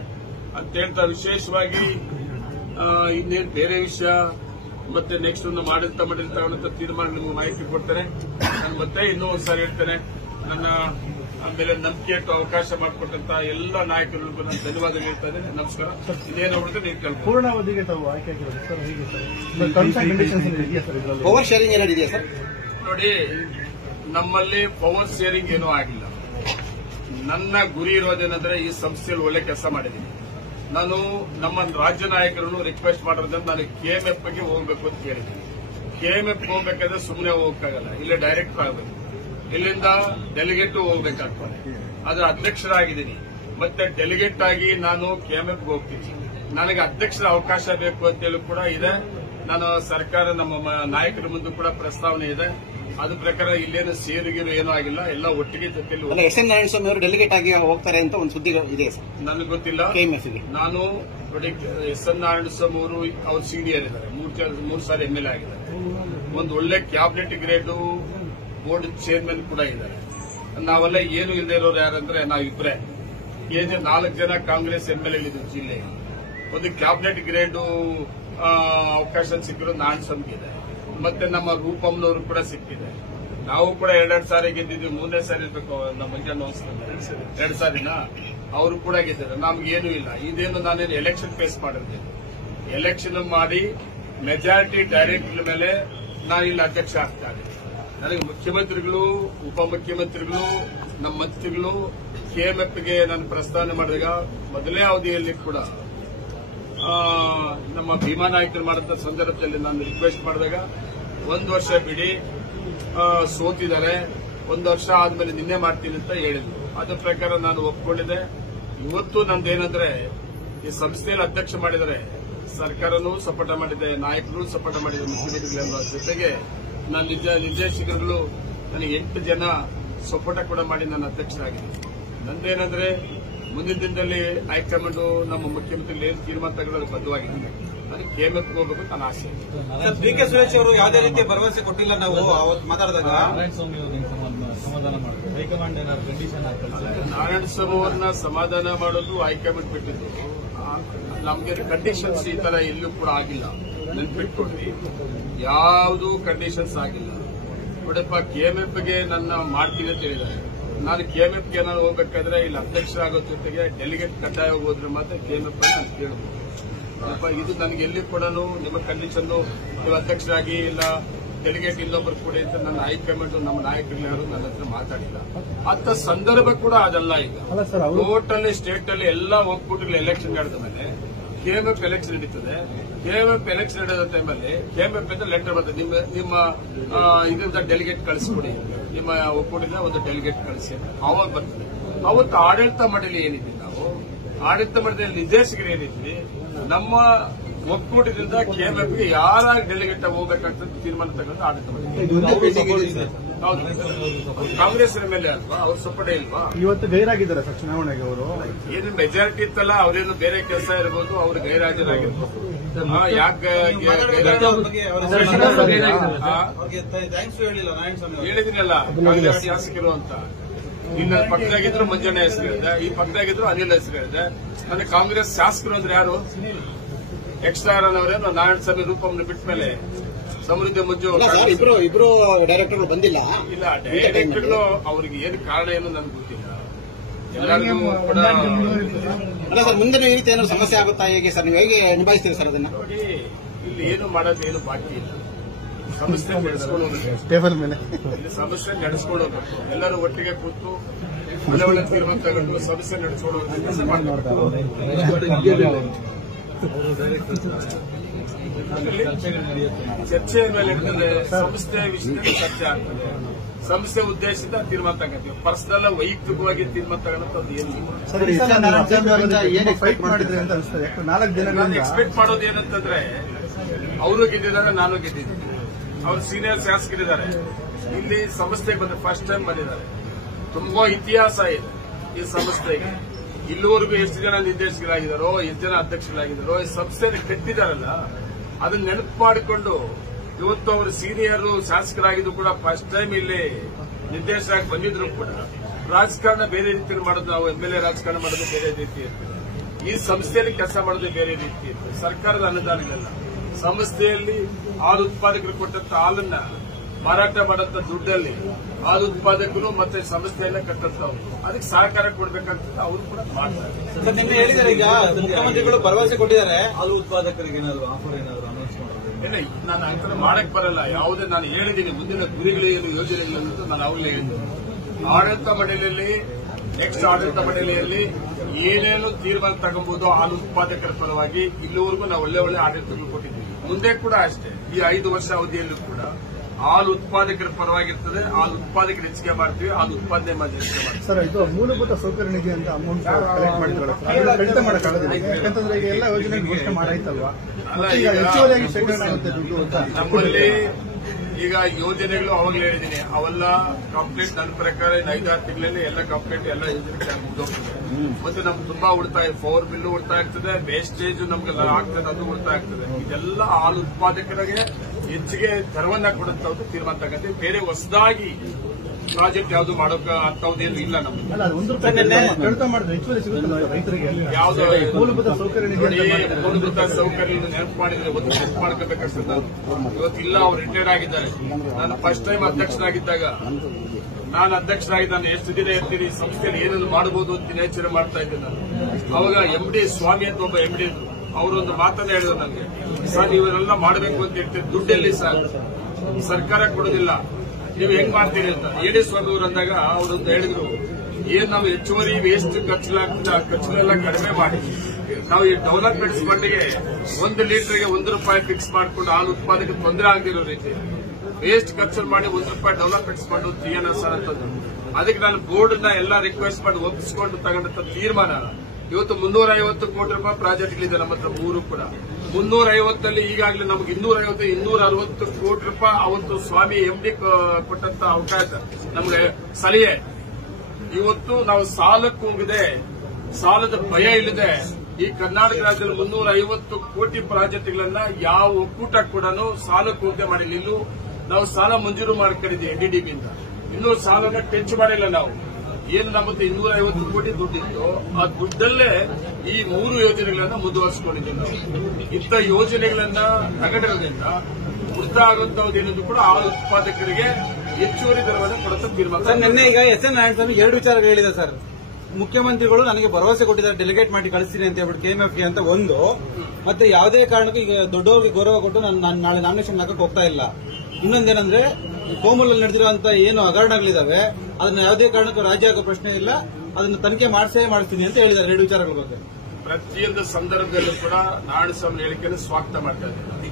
ಅಂತ ಹೇಳ್ತಾ, ವಿಶೇಷವಾಗಿ ಇನ್ನೇನು ಬೇರೆ ವಿಷಯ ಮತ್ತೆ ನೆಕ್ಸ್ಟ್ ನಮ್ಮ ಆಡಳಿತ ಮಂಡಳಿ ತಗೊಂಡಂತ ತೀರ್ಮಾನ ನಿಮಗೆ ಮಾಹಿತಿ ಕೊಡ್ತೇನೆ. ನಾನು ಮತ್ತೆ ಇನ್ನೂ ಒಂದ್ಸಾರಿ ಹೇಳ್ತೇನೆ, ನನ್ನ ಮೇಲೆ ನಂಬಿಕೆ ಇಟ್ಟು ಅವಕಾಶ ಮಾಡಿಕೊಟ್ಟಂತ ಎಲ್ಲ ನಾಯಕರಿಗೂ ನಾನು ಧನ್ಯವಾದ ಹೇಳ್ತಾ ಇದ್ದೇನೆ. ನಮಸ್ಕಾರ. ಇದೇನು ನೋಡಿದ್ರೆ ನೀವು ಕೇಳ್ಬೋದು. ಪೂರ್ಣಾವಧಿಗೆ ತಾವು ಆಯ್ಕೆ ಆಗಿರೋದು ಸರ್, ಹೇಗೆ ಸರ್? ಪವರ್ ಶೇರಿಂಗ್ ಏನಾದ್ರು ಇದೆಯಾ ಸರ್? ನೋಡಿ, ನಮ್ಮಲ್ಲಿ ಪವರ್ ಶೇರಿಂಗ್ ಏನೂ ಆಗಿಲ್ಲ. ನನ್ನ ಗುರಿ ಇರೋದೇನಂದ್ರೆ ಈ ಸಂಸ್ಥೆಯಲ್ಲಿ ಒಳ್ಳೆ ಕೆಲಸ ಮಾಡಿದ್ದೀನಿ. ನಾನು ನಮ್ಮ ರಾಜ್ಯ ನಾಯಕರನ್ನು ರಿಕ್ವೆಸ್ಟ್ ಮಾಡೋದ್ರಿಂದ ನಾನು ಕೆಎಂಎಫ್ ಗೆ ಹೋಗ್ಬೇಕು ಅಂತ ಕೇಳಿದ್ದೀನಿ. ಕೆಎಂಎಫ್ ಹೋಗ್ಬೇಕಾದ್ರೆ ಸುಮ್ಮನೆ ಹೋಗಕ್ಕಾಗಲ್ಲ, ಇಲ್ಲೇ ಡೈರೆಕ್ಟರ್ ಆಗಬೇಕು, ಇಲ್ಲಿಂದ ಡೆಲಿಗೇಟ್ ಹೋಗ್ಬೇಕಾಗ್ತದೆ. ಅದರ ಅಧ್ಯಕ್ಷರಾಗಿದ್ದೀನಿ. ಮತ್ತೆ ಡೆಲಿಗೇಟ್ ಆಗಿ ನಾನು ಕೆಎಂಎಫ್ಗೆ ಹೋಗ್ತೀನಿ. ನನಗೆ ಅಧ್ಯಕ್ಷರ ಅವಕಾಶ ಬೇಕು ಅಂತೇಳಿ ಕೂಡ ಇದೆ. ನಾನು ಸರ್ಕಾರ ನಮ್ಮ ನಾಯಕರ ಮುಂದೆ ಕೂಡ ಪ್ರಸ್ತಾವನೆ ಇದೆ. ಅದ್ರ ಪ್ರಕಾರ ಇಲ್ಲೇನು ಸೇರುಗೀರು ಏನೂ ಆಗಿಲ್ಲ, ಎಲ್ಲ ಒಟ್ಟಿಗೆ ಜೊತೆಯಲ್ಲಿ. ಎಸ್ ಎನ್ ನಾರಾಯಣಸ್ವಾಮಿ ಅವರು ಡೆಲಿಗೇಟ್ ಆಗಿ ಹೋಗ್ತಾರೆ ಅಂತ ಒಂದು ಸುದ್ದಿ ಇದೆ ಸರ್. ನನಗೆ ಗೊತ್ತಿಲ್ಲ. ನಾನು ಎಸ್ ಎನ್ ನಾರಾಯಣಸ್ವಾಮಿ ಅವರು ಅವ್ರ ಸೀನಿಯರ್ ಇದ್ದಾರೆ, 3 ಸಾರಿ MLA ಆಗಿದ್ದಾರೆ. ಒಂದು ಒಳ್ಳೆ ಕ್ಯಾಬಿನೆಟ್ ಗ್ರೇಡ್ ಬೋರ್ಡ್ ಚೇರ್ಮನ್ ಕೂಡ ಇದ್ದಾರೆ. ನಾವೆಲ್ಲ ಏನು ಇಲ್ಲದೆ ಇರೋರು ಯಾರಂದ್ರೆ ನಾವಿಬ್ರೆ. 4 ಜನ ಕಾಂಗ್ರೆಸ್ MLA ಇದ್ದೀವಿ ಜಿಲ್ಲೆಗೆ. ಒಂದು ಕ್ಯಾಬಿನೆಟ್ ಗ್ರೇಡ್ ಅವಕಾಶ ಸಿಕ್ಕಿರೋ ನಾರಾಯಣಸ್ವಾಮಿಗೆ ಇದೆ. ಮತ್ತೆ ನಮ್ಮ ರೂಪಮ್ನವರು ಕೂಡ ಸಿಕ್ಕಿದೆ. ನಾವು ಕೂಡ 2 ಸಾರಿ ಗೆದ್ದಿದ್ವಿ. 3ನೇ ಸಾರಿ ಇರ್ಬೇಕು ನಮ್ಮ ಮಂಜಾನ 2 ಸಾರಿನ ಅವರು ಕೂಡ ಗೆದ್ದಿದ್ದಾರೆ. ನಮ್ಗೇನು ಇಲ್ಲ. ಇದೇನು ನಾನೇನು ಎಲೆಕ್ಷನ್ ಫೇಸ್ ಮಾಡಿರ್ತೀನಿ. ಎಲೆಕ್ಷನ್ ಮಾಡಿ ಮೆಜಾರಿಟಿ ಡೈರೆಕ್ಟ್ ಮೇಲೆ ನಾನು ಇಲ್ಲಿ ಅಧ್ಯಕ್ಷ ಆಗ್ತಾರೆ. ನನಗೆ ಮುಖ್ಯಮಂತ್ರಿಗಳು, ಉಪಮುಖ್ಯಮಂತ್ರಿಗಳು, ನಮ್ಮ ಮಂತ್ರಿಗಳು ಕೆಎಂಎಫ್ಗೆ ನಾನು ಪ್ರಸ್ತಾವನೆ ಮಾಡಿದಾಗ ಮೊದಲೇ ಅವಧಿಯಲ್ಲಿ ಕೂಡ ನಮ್ಮ ಭೀಮಾ ನಾಯಕರು ಮಾಡಿದ ಸಂದರ್ಭದಲ್ಲಿ ನಾನು ರಿಕ್ವೆಸ್ಟ್ ಮಾಡಿದಾಗ 1 ವರ್ಷ ಬಿಡಿ, ಸೋತಿದ್ದಾರೆ, 1 ವರ್ಷ ಆದ್ಮೇಲೆ ನಿನ್ನೆ ಮಾಡ್ತೀನಿ ಅಂತ ಹೇಳಿದ್ರು. ಅದ್ರ ಪ್ರಕಾರ ನಾನು ಒಪ್ಕೊಂಡಿದ್ದೆ. ಇವತ್ತು ನಂದೇನಂದ್ರೆ ಈ ಸಂಸ್ಥೆಯಲ್ಲಿ ಅಧ್ಯಕ್ಷ ಮಾಡಿದರೆ ಸರ್ಕಾರನೂ ಸಪೋರ್ಟ್ ಮಾಡಿದೆ, ನಾಯಕರು ಸಪೋರ್ಟ್ ಮಾಡಿದೆ, ಮುಖ್ಯಮಂತ್ರಿಗಳ ಜೊತೆಗೆ ನನ್ನ ನಿರ್ದೇಶಕರುಗಳು ನನಗೆ 8 ಜನ ಸಪೋರ್ಟ್ ಕೂಡ ಮಾಡಿ ನಾನು ಅಧ್ಯಕ್ಷರಾಗಿದ್ದೀನಿ. ನಂದೇನಂದ್ರೆ ಮುಂದಿನ ದಿನದಲ್ಲಿ ಹೈಕಮಾಂಡ್ ನಮ್ಮ ಮುಖ್ಯಮಂತ್ರಿ ಏನು ತೀರ್ಮಾನ ತೆಗೆದು ಬದ್ಧವಾಗಿದ್ದೀನಿ. ನನಗೆ ಕೆಎಂಎಫ್ ಹೋಗಬೇಕು ನನ್ನ ಆಸೆ. ಕೆ ಸುರೇಶ್ ಅವರು ಯಾವುದೇ ರೀತಿಯ ಭರವಸೆ ಕೊಟ್ಟಿಲ್ಲ. ನಾವು ಅವತ್ತು ಮಾತಾಡಿದಾಗ ಸಮಾಧಾನ ಮಾಡಬೇಕು, ಹೈಕಮಾಂಡ್ ಏನಾದ್ರು ಕಂಡೀಷನ್ ನಾರಾಯಣಸ್ವಾಮಿ ಅವ್ರನ್ನ ಸಮಾಧಾನ ಮಾಡೋದು ಹೈಕಮಾಂಡ್ ಬಿಟ್ಟಿದ್ದು. ನಮ್ಗೆ ಕಂಡೀಷನ್ಸ್ ಈ ತರ ಎಲ್ಲೂ ಕೂಡ ಆಗಿಲ್ಲ. ನೆನ್ಪಿಟ್ಕೊಡ್ರಿ, ಯಾವುದೂ ಕಂಡೀಷನ್ಸ್ ಆಗಿಲ್ಲ. ನೋಡಪ್ಪ, ಕೆಎಂಎಫ್ಗೆ ನನ್ನ ಮಾಡ್ತೀನಿ ಅಂತ ಹೇಳಿದ್ದಾರೆ. ನಾನು ಕೆಎಂಎಫ್ಗೆ ನಾನು ಹೋಗ್ಬೇಕಾದ್ರೆ ಇಲ್ಲಿ ಅಧ್ಯಕ್ಷರಾಗೋ ಜೊತೆಗೆ ಡೆಲಿಗೇಟ್ ಕಡ್ಡಾಯ ಹೋದ್ರೆ ಮಾತ್ರ ಕೆಎಂಎಫ್ ನಾನು ಕೇಳಬಹುದು. ಇದು ನನಗೆ ಎಲ್ಲಿ ಕೂಡ ನಿಮ್ಮ ಕಂಡೀಷನ್ ನೀವು ಅಧ್ಯಕ್ಷರಾಗಿ ಇಲ್ಲ ಡೆಲಿಗೇಟ್ ಇನ್ನೊಬ್ಬರು ಕೊಡಿ ಅಂತ ನನ್ನ ಹೈಕಮಾಂಡ್ ನಮ್ಮ ನಾಯಕರು ಯಾರು ನನ್ನ ಹತ್ರ ಮಾತಾಡಿಲ್ಲ. ಅಂತ ಸಂದರ್ಭ ಕೂಡ ಅದಲ್ಲ. ಈಗ ಟೋಟಲಿ ಸ್ಟೇಟ್ ಅಲ್ಲಿ ಎಲ್ಲ ಒಕ್ಕೂಟಗಳು ಎಲೆಕ್ಷನ್ ನಡೆದ ಮೇಲೆ ಕೆಎಂಎಫ್ ಎಲೆಕ್ಷನ್ ನಡೀತದೆ. ಕೆಎಂಎಫ್ ಎಲೆಕ್ಷನ್ ನಡೆದ ಟೈಮಲ್ಲಿ ಕೆಎಂಎಫ್ ಅಂತ ಲೆಟರ್ ಬರ್ತದೆ, ನಿಮ್ಮ ಇದರಿಂದ ಡೆಲಿಗೇಟ್ ಕಳಿಸ್ಕೊಡಿ, ನಿಮ್ಮ ಒಕ್ಕೂಟದಿಂದ ಒಂದು ಡೆಲಿಗೇಟ್ ಕಳಿಸಿ ಅಂತ ಅವಾಗ ಬರ್ತದೆ. ಅವತ್ತು ಆಡಳಿತ ಮಂಡಳಿ ಏನಿದ್ವಿ ನಾವು, ಆಡಳಿತ ಮಂಡಳಿಯಲ್ಲಿ ನಿರ್ದೇಶಕರು ಏನಿದ್ವಿ, ನಮ್ಮ ಒಕ್ಕೂಟದಿಂದ ಕೆಎಂಎಫ್ಗೆ ಯಾರ ಡೆಲಿಗೇಟ್ ಹೋಗ್ಬೇಕಂತ ತೀರ್ಮಾನ ತಗೊಂಡು ಆಡಳಿತ ಮಂಡಳಿ. ಹೌದು, ಕಾಂಗ್ರೆಸ್ MLA ಅಲ್ವಾ, ಅವ್ರ ಸಪೋರ್ಟ್ ಇಲ್ವಾ? ಇವತ್ತು ಗೈರಾಗಿದ್ದಾರೆ ಸರ್ ಚುನಾವಣೆಗೆ. ಅವರು ಏನು ಮೆಜಾರಿಟಿ ಇತ್ತಲ್ಲ, ಅವರೇನು ಬೇರೆ ಕೆಲಸ ಇರಬಹುದು, ಅವ್ರು ಗೈರಾಜರಾಗಿರ್ಬೋದು. ಯಾಕೆ ಹೇಳಿದಿನಲ್ಲ ಕಾಂಗ್ರೆಸ್ ಶಾಸಕರು ಅಂತ. ಇನ್ನ ಪಕ್ಕದಾಗಿದ್ರು ಮಂಜಣ್ಣ ಹೆಸರು ಹೇಳಿದೆ, ಈ ಪಕ್ಕದಾಗಿದ್ರು ಅನಿಲ್ ಹೆಸರು ಹೇಳಿದೆ. ನನಗೆ ಕಾಂಗ್ರೆಸ್ ಶಾಸಕರು ಅಂದ್ರೆ ಯಾರು? ಎಕ್ಸ್ಟ್ರಾರನವರೇನು ನಾರಾಯಣಸ್ವಾಮಿ ರೂಪಮ್ನ ಬಿಟ್ಟ ಮೇಲೆ ಸಮೃದ್ಧಿ ಮಂಜು ಇಬ್ರು ಡೈರೆಕ್ಟರ್ಗಳು ಬಂದಿಲ್ಲ. ಇಲ್ಲ, ಡೈರೆಕ್ಟರ್ಗಳು ಅವ್ರಿಗೆ ಏನು ಕಾರಣ ಏನು ನನಗೆ ಗೊತ್ತಿಲ್ಲ. ಎಲ್ಲರಿಗೂ ಕೂಡ ಅಲ್ಲ ಸರ್, ಮುಂದಿನ ಈ ರೀತಿ ಏನಾದ್ರು ಸಮಸ್ಯೆ ಆಗುತ್ತಾ ಹೇಗೆ ಸರ್? ನೀವು ಹೇಗೆ ನಿಭಾಯಿಸ್ತೀರಿ ಸರ್ ಅದನ್ನ? ನೋಡಿ, ಇಲ್ಲಿ ಏನು ಮಾಡೋದೇನು ಬಾಕಿ ಇಲ್ಲ. ಸಮಸ್ಯೆ ನಡೆಸ್ಕೊಂಡು ಹೋಗ್ಬೇಕು, ಟೇಬಲ್ ಮೇಲೆ ಇಲ್ಲಿ ಸಮಸ್ಯೆ ನಡೆಸ್ಕೊಂಡು ಹೋಗ್ಬೇಕು. ಎಲ್ಲರೂ ಒಟ್ಟಿಗೆ ಕೂತು ಒಳ್ಳೆ ಒಳ್ಳೆ ತೀರ್ಮಾನ ತಗೊಂಡು ಸಮಸ್ಯೆ ನಡೆಸ್ಕೊಂಡು ಚರ್ಚೆಯ ಮೇಲೆ ಇರ್ತದೆ. ಸಂಸ್ಥೆ ವಿಷಯದಲ್ಲಿ ಚರ್ಚೆ ಆಗ್ತದೆ. ಸಂಸ್ಥೆ ಉದ್ದೇಶದಿಂದ ತೀರ್ಮಾನ ತಗೋತೀವಿ. ಪರ್ಸನಲ್ ವೈಯಕ್ತಿಕವಾಗಿ ತೀರ್ಮಾನ ತಗೊಳ್ಳೋದು ಏನು ಎಕ್ಸ್ಪೆಕ್ಟ್ ಮಾಡಿದ್ರೆ ಅಂತ ಅನಿಸ್ತದೆ. 4 ದಿನಗಳಿಂದ ಎಕ್ಸ್ಪೆಕ್ಟ್ ಮಾಡೋದು ಏನಂತಂದ್ರೆ, ಅವರು ಗೆದ್ದಿದ್ದಾರೆ, ನಾನು ಗೆದ್ದಿದ್ದೀನಿ. ಅವ್ರು ಸೀನಿಯರ್ ಶಾಸಕರಿದ್ದಾರೆ. ಇಲ್ಲಿ ಸಂಸ್ಥೆಗೆ ಬಂದ ಫಸ್ಟ್ ಟೈಮ್ ಬಂದಿದ್ದಾರೆ. ತುಂಬಾ ಇತಿಹಾಸ ಇದೆ ಈ ಸಂಸ್ಥೆಗೆ. ಇಲ್ಲಿವರೆಗೂ ಎಷ್ಟು ಜನ ನಿರ್ದೇಶಕರಾಗಿದ್ದಾರೋ, ಎಷ್ಟು ಜನ ಅಧ್ಯಕ್ಷರಾಗಿದ್ದಾರೋ, ಈ ಸಂಸ್ಥೆಯನ್ನು ಕಟ್ಟಿದಾರಲ್ಲ, ಅದನ್ನ ನೆನಪು ಮಾಡಿಕೊಂಡು ಇವತ್ತು ಅವರು ಸೀನಿಯರ್ ಶಾಸಕರಾಗಿದ್ದು ಕೂಡ ಫಸ್ಟ್ ಟೈಮ್ ಇಲ್ಲಿ ನಿರ್ದೇಶಕರಾಗಿ ಬಂದಿದ್ರು ಕೂಡ ರಾಜಕಾರಣ ಬೇರೆ ರೀತಿಯಲ್ಲಿ ಮಾಡೋದು, ನಾವು MLA ರಾಜಕಾರಣ ಮಾಡೋದು ಬೇರೆ ರೀತಿ ಇರ್ತದೆ. ಈ ಸಂಸ್ಥೆಯಲ್ಲಿ ಕೆಲಸ ಮಾಡೋದು ಬೇರೆ ರೀತಿ ಇರ್ತದೆ. ಸರ್ಕಾರದ ಅನುದಾನಗಳೆಲ್ಲ ಸಂಸ್ಥೆಯಲ್ಲಿ ಹಾಲು ಉತ್ಪಾದಕರು ಕೊಟ್ಟಂತ ಹಾಲನ್ನ ಮಾರಾಟ ಮಾಡಂತ ದುಡ್ಡಲ್ಲಿ ಹಾಲು ಉತ್ಪಾದಕರು ಮತ್ತೆ ಸಂಸ್ಥೆಯನ್ನ ಕಟ್ಟಂತವ್ರು ಅದಕ್ಕೆ ಸಹಕಾರ ಕೊಡ್ಬೇಕಂತ ಅವರು ಕೂಡ ಮಾಡ್ತಾರೆ. ಸರ್, ನಿನ್ನೆ ಹೇಳಿದ್ದಾರೆ, ಈಗ ಮುಖ್ಯಮಂತ್ರಿಗಳು ಭರವಸೆ ಕೊಟ್ಟಿದ್ದಾರೆ ಹಾಲು ಉತ್ಪಾದಕರಿಗೆ ಏನಾದ್ರು ಆಫರ್ ಏನಾದ್ರು ಅನೌನ್ಸ್ ಮಾಡೋದು. ಇಲ್ಲ, ನಾನು ಅಂತರ ಮಾಡಕ್ ಬರಲ್ಲ. ಯಾವುದೇ ನಾನು ಹೇಳಿದ್ದೀನಿ ಮುಂದಿನ ಗುರಿಗಳೇನು ಯೋಜನೆಗಳು ಅಂತ ನಾನು ಅವಾಗಲೇ ಹೇಳಿದ್ದೀನಿ. ಆಡಳಿತ ಮಂಡಳಿಯಲ್ಲಿ ನೆಕ್ಸ್ಟ್ ಆಡಳಿತ ಮಂಡಳಿಯಲ್ಲಿ ಏನೇನು ತೀರ್ಮಾನ ತಗೊಬಹುದು ಹಾಲು ಉತ್ಪಾದಕರ ಪರವಾಗಿ ಇಲ್ಲಿವರೆಗೂ ನಾವು ಒಳ್ಳೆ ಒಳ್ಳೆ ಆಡಳಿತಗಳು ಕೊಟ್ಟಿದ್ದೀವಿ. ಮುಂದೆ ಕೂಡ ಅಷ್ಟೇ, ಈ 5 ವರ್ಷ ಅವಧಿಯಲ್ಲೂ ಕೂಡ ಹಾಲು ಉತ್ಪಾದಕರ ಪರವಾಗಿರ್ತದೆ. ಹಾಲು ಉತ್ಪಾದಕರು ಹೆಚ್ಚಿಗೆ ಮಾಡ್ತೀವಿ, ಹಾಲು ಉತ್ಪಾದನೆ ಮಾಡಿ ಹೆಚ್ಚಿಗೆ ಮಾಡ್ತೀವಿ. ಸರ್, ಇದು ಮೂಲಭೂತ ಸೌಕರ್ಯ ನಿಧಿ ಅಂತ ಅಮೌಂಟ್ ಕಲೆಕ್ಟ್ ಮಾಡಿದ್ರಲ್ಲ ಸರ್, ಅದನ್ನ ಕಡಿತ ಮಾಡೋಕ್ಕಾಗೋದಿಲ್ಲ. ಯಾಕಂತಂದ್ರೆ ಈಗ ಎಲ್ಲ ಯೋಜನೆ ಘೋಷಣೆ ಮಾಡಾಯ್ತಲ್ವಾ, ಈಗ ಹೆಚ್ಚುವರಿಯಾಗಿ ಶೇಖರಣೆ ಆಗುತ್ತೆ ದುಡ್ಡು ಅಂತ. ನಮ್ಮಲ್ಲಿ ಈಗ ಯೋಜನೆಗಳು ಅವಾಗಲೇ ಹೇಳಿದ್ದೀನಿ, ಅವೆಲ್ಲ ಕಂಪ್ಲೀಟ್ ನನ್ನ ಪ್ರಕಾರ 5-6 ತಿಂಗಳಲ್ಲಿ ಎಲ್ಲ ಕಂಪ್ಲೀಟ್ ಎಲ್ಲ ಯೋಜನೆ ಮುಗಿದೋಗ್ತದೆ. ಮತ್ತೆ ನಮ್ಗೆ ತುಂಬಾ ಉಳಿತಾಯ, ಪವರ್ ಬಿಲ್ ಉಳಿತಾಯ ಆಗ್ತದೆ, ವೇಸ್ಟೇಜ್ ನಮ್ಗೆಲ್ಲ ಆಗ್ತದೆ, ಅದು ಉಳಿತಾಯ ಆಗ್ತದೆ. ಇದೆಲ್ಲ ಹಾಲು ಉತ್ಪಾದಕರಿಗೆ ಹೆಚ್ಚಿಗೆ ದರವನ್ನ ಕೊಡುವಂತದ್ದು ತೀರ್ಮಾನ ತಗೊಂಡು ಬೇರೆ ಹೊಸದಾಗಿ ಪ್ರಾಜೆಕ್ಟ್ ಯಾವ್ದು ಮಾಡೋಕೆ ಅಂತವ್ದೇನು ಇಲ್ಲ ನಮ್ಗೆ. ಅಲ್ಲ, ಅದು ₹1 ಕಡಿತ ಮಾಡಿದ್ರೆ ಹೆಚ್ಚುವರಿ ಸಿಗುತ್ತಲ್ಲ ರೈತರಿಗೆ. ಯಾವ್ದು ಮೂಲಭೂತ ಸೌಕರ್ಯ ನಿಧಿ ನೋಡಿ, ಮೂಲಭೂತ ಸೌಕರ್ಯ ನೆನಪು ಮಾಡಿದ್ರೆ ಒಂದು ನೆನಪು ಮಾಡ್ಕೋಬೇಕಷ್ಟೇ. ಇವತ್ತಿಲ್ಲ, ಅವ್ರು ರಿಟೈರ್ಡ್ ಆಗಿದ್ದಾರೆ. ನಾನು ಫಸ್ಟ್ ಟೈಮ್ ಅಧ್ಯಕ್ಷನಾಗಿದ್ದಾಗ ನಾನು ಎಷ್ಟು ದಿನ ಇರ್ತೀನಿ ಸಂಸ್ಥೆಯಲ್ಲಿ ಏನೇನು ಮಾಡಬಹುದು ಅಂತ ದಿನಾಚರಣೆ ಮಾಡ್ತಾ ಇದ್ದೆ ನಾನು. ಅವಾಗ MD ಸ್ವಾಮಿ ಅಂತ ಒಬ್ಬ MD ಇದ್ರು. ಅವರೊಂದು ಮಾತನ್ನ ಹೇಳಿದ್ರು ನನಗೆ, ಸರ್ ನೀವೆಲ್ಲ ಮಾಡಬೇಕು ಅಂತ ಹೇಳ್ತೀರಿ, ದುಡ್ಡೆಲ್ಲಿ ಸರ್, ಸರ್ಕಾರ ಕೊಡೋದಿಲ್ಲ, ನೀವು ಹೆಂಗ್ ಮಾಡ್ತೀರಿ ಅಂತ. AD ಸ್ವಾಮಿ ಅವರು ಅಂದಾಗ ಅವರೊಂದು ಹೇಳಿದ್ರು, ಏನ್ ನಾವು ಹೆಚ್ಚುವರಿ ವೇಸ್ಟ್ ಖರ್ಚುಗಳೆಲ್ಲ ಕಡಿಮೆ ಮಾಡಿ ನಾವು ಈ ಡೆವಲಪ್ಮೆಂಟ್ ಫಂಡ್ಗೆ 1 ಲೀಟರ್ಗೆ ₹1 ಫಿಕ್ಸ್ ಮಾಡಿಕೊಂಡು ಹಾಲು ಉತ್ಪಾದಕರಿಗೆ ತೊಂದರೆ ಆಗದಿರೋ ರೀತಿ ವೇಸ್ಟ್ ಖರ್ಚು ಮಾಡಿ ₹1 ಡೆವಲಪ್ಮೆಂಟ್ ಫಂಡ್ TNR ಸರ್ ಅಂತದ್ದು. ಅದಕ್ಕೆ ನಾನು ಬೋರ್ಡ್ ನ ಎಲ್ಲ ರಿಕ್ವೆಸ್ಟ್ ಮಾಡಿ ಒಪ್ಪಿಸಿಕೊಂಡು ತಗೊಂಡಂತ ತೀರ್ಮಾನ ಇವತ್ತು ₹350 ಕೋಟಿ ಪ್ರಾಜೆಕ್ಟ್ಗಳಿದೆ ನಮ್ಮ ಹತ್ರ 3 ಕೂಡ. 350 ಈಗಾಗಲೇ ನಮ್ಗೆ 260 ಕೋಟಿ ರೂಪಾಯಿ ಅವತ್ತು ಸ್ವಾಮಿ MD ಕೊಟ್ಟಂತ ಅವಕಾಶ ನಮ್ಗೆ ಸಲಹೆ. ಇವತ್ತು ನಾವು ಸಾಲಕ್ಕೆ ಹೋಗದೆ, ಸಾಲದ ಭಯ ಇಲ್ಲದೆ ಈ ಕರ್ನಾಟಕ ರಾಜ್ಯದಲ್ಲಿ 350 ಕೋಟಿ ಪ್ರಾಜೆಕ್ಟ್ಗಳನ್ನ ಯಾವ ಒಕ್ಕೂಟ ಕೂಡ ಸಾಲಕ್ಕೆ ಹೋಗದೆ ಮಾಡಿಲ್ಲ. ನಾವು ಸಾಲ ಮಂಜೂರು ಮಾಡ್ಕೊಂಡಿದ್ದೀವಿ NDDB ಇಂದ. ಇನ್ನೂ ಸಾಲನ ಟೆಂಚ್ ಮಾಡಿಲ್ಲ ನಾವು. ಏನು ನಮ್ಮ 250 ಕೋಟಿ ದುಡ್ಡಿತ್ತು, ಆ ದುಡ್ಡಲ್ಲೇ ಈ 3 ಯೋಜನೆಗಳನ್ನ ಮುಂದುವರಿಸಿಕೊಂಡಿದ್ದೀವಿ ನಾವು. ಇಂಥ ಯೋಜನೆಗಳನ್ನ ತಗೊಂಡಿರೋದ್ರಿಂದ ಉಳಿತಾಯ ಆಗುವಂತಹದ್ದೇನದು ಕೂಡ ಹಾಲು ಉತ್ಪಾದಕರಿಗೆ ಹೆಚ್ಚುವರಿ ದರವನ್ನು ಕೊಡುತ್ತ ತೀರ್ಮಾನ. ಸರ್, ನಿನ್ನೆ ಈಗ SN ನಾರಾಯಣಸ್ವಾಮಿ 2 ವಿಚಾರಗಳು ಹೇಳಿದೆ ಸರ್. ಮುಖ್ಯಮಂತ್ರಿಗಳು ನನಗೆ ಭರವಸೆ ಕೊಟ್ಟಿದ್ದಾರೆ, ಡೆಲಿಗೇಟ್ ಮಾಡಿ ಕಳಿಸ್ತೀನಿ ಅಂತ ಹೇಳ್ಬಿಟ್ಟು KMFಗೆ ಅಂತ ಒಂದು, ಮತ್ತೆ ಯಾವುದೇ ಕಾರಣಕ್ಕೂ ಈಗ ದೊಡ್ಡವರಿಗೆ ಗೌರವ ಕೊಟ್ಟು ನಾನು ನಾಳೆ ನಾಮಿನೇಷನ್ ಹಾಕಕ್ಕೆ ಹೋಗ್ತಾ ಇಲ್ಲ. ಇನ್ನೊಂದೇನಂದ್ರೆ ಕೋಮಲಲ್ಲಿ ನಡೆದಿರುವಂತ ಏನು ಹಗರಣಗಳಿದಾವೆ ಅದನ್ನ ಯಾವುದೇ ಕಾರಣಕ್ಕೂ ರಾಜ್ಯ ಆಗೋ ಪ್ರಶ್ನೆ ಇಲ್ಲ, ಅದನ್ನ ತನಿಖೆ ಮಾಡಿಸ್ತೀನಿ ಅಂತ ಹೇಳಿದ್ದಾರೆ. 2 ವಿಚಾರಗಳ ಬಗ್ಗೆ ಪ್ರತಿಯೊಂದು ಸಂದರ್ಭದಲ್ಲೂ ಕೂಡ ನಾರಾಯಣಸ್ವಾಮಿ ಹೇಳಿಕೆಯನ್ನು ಸ್ವಾಗತ ಮಾಡ್ತಾ ಇದ್ದಾರೆ.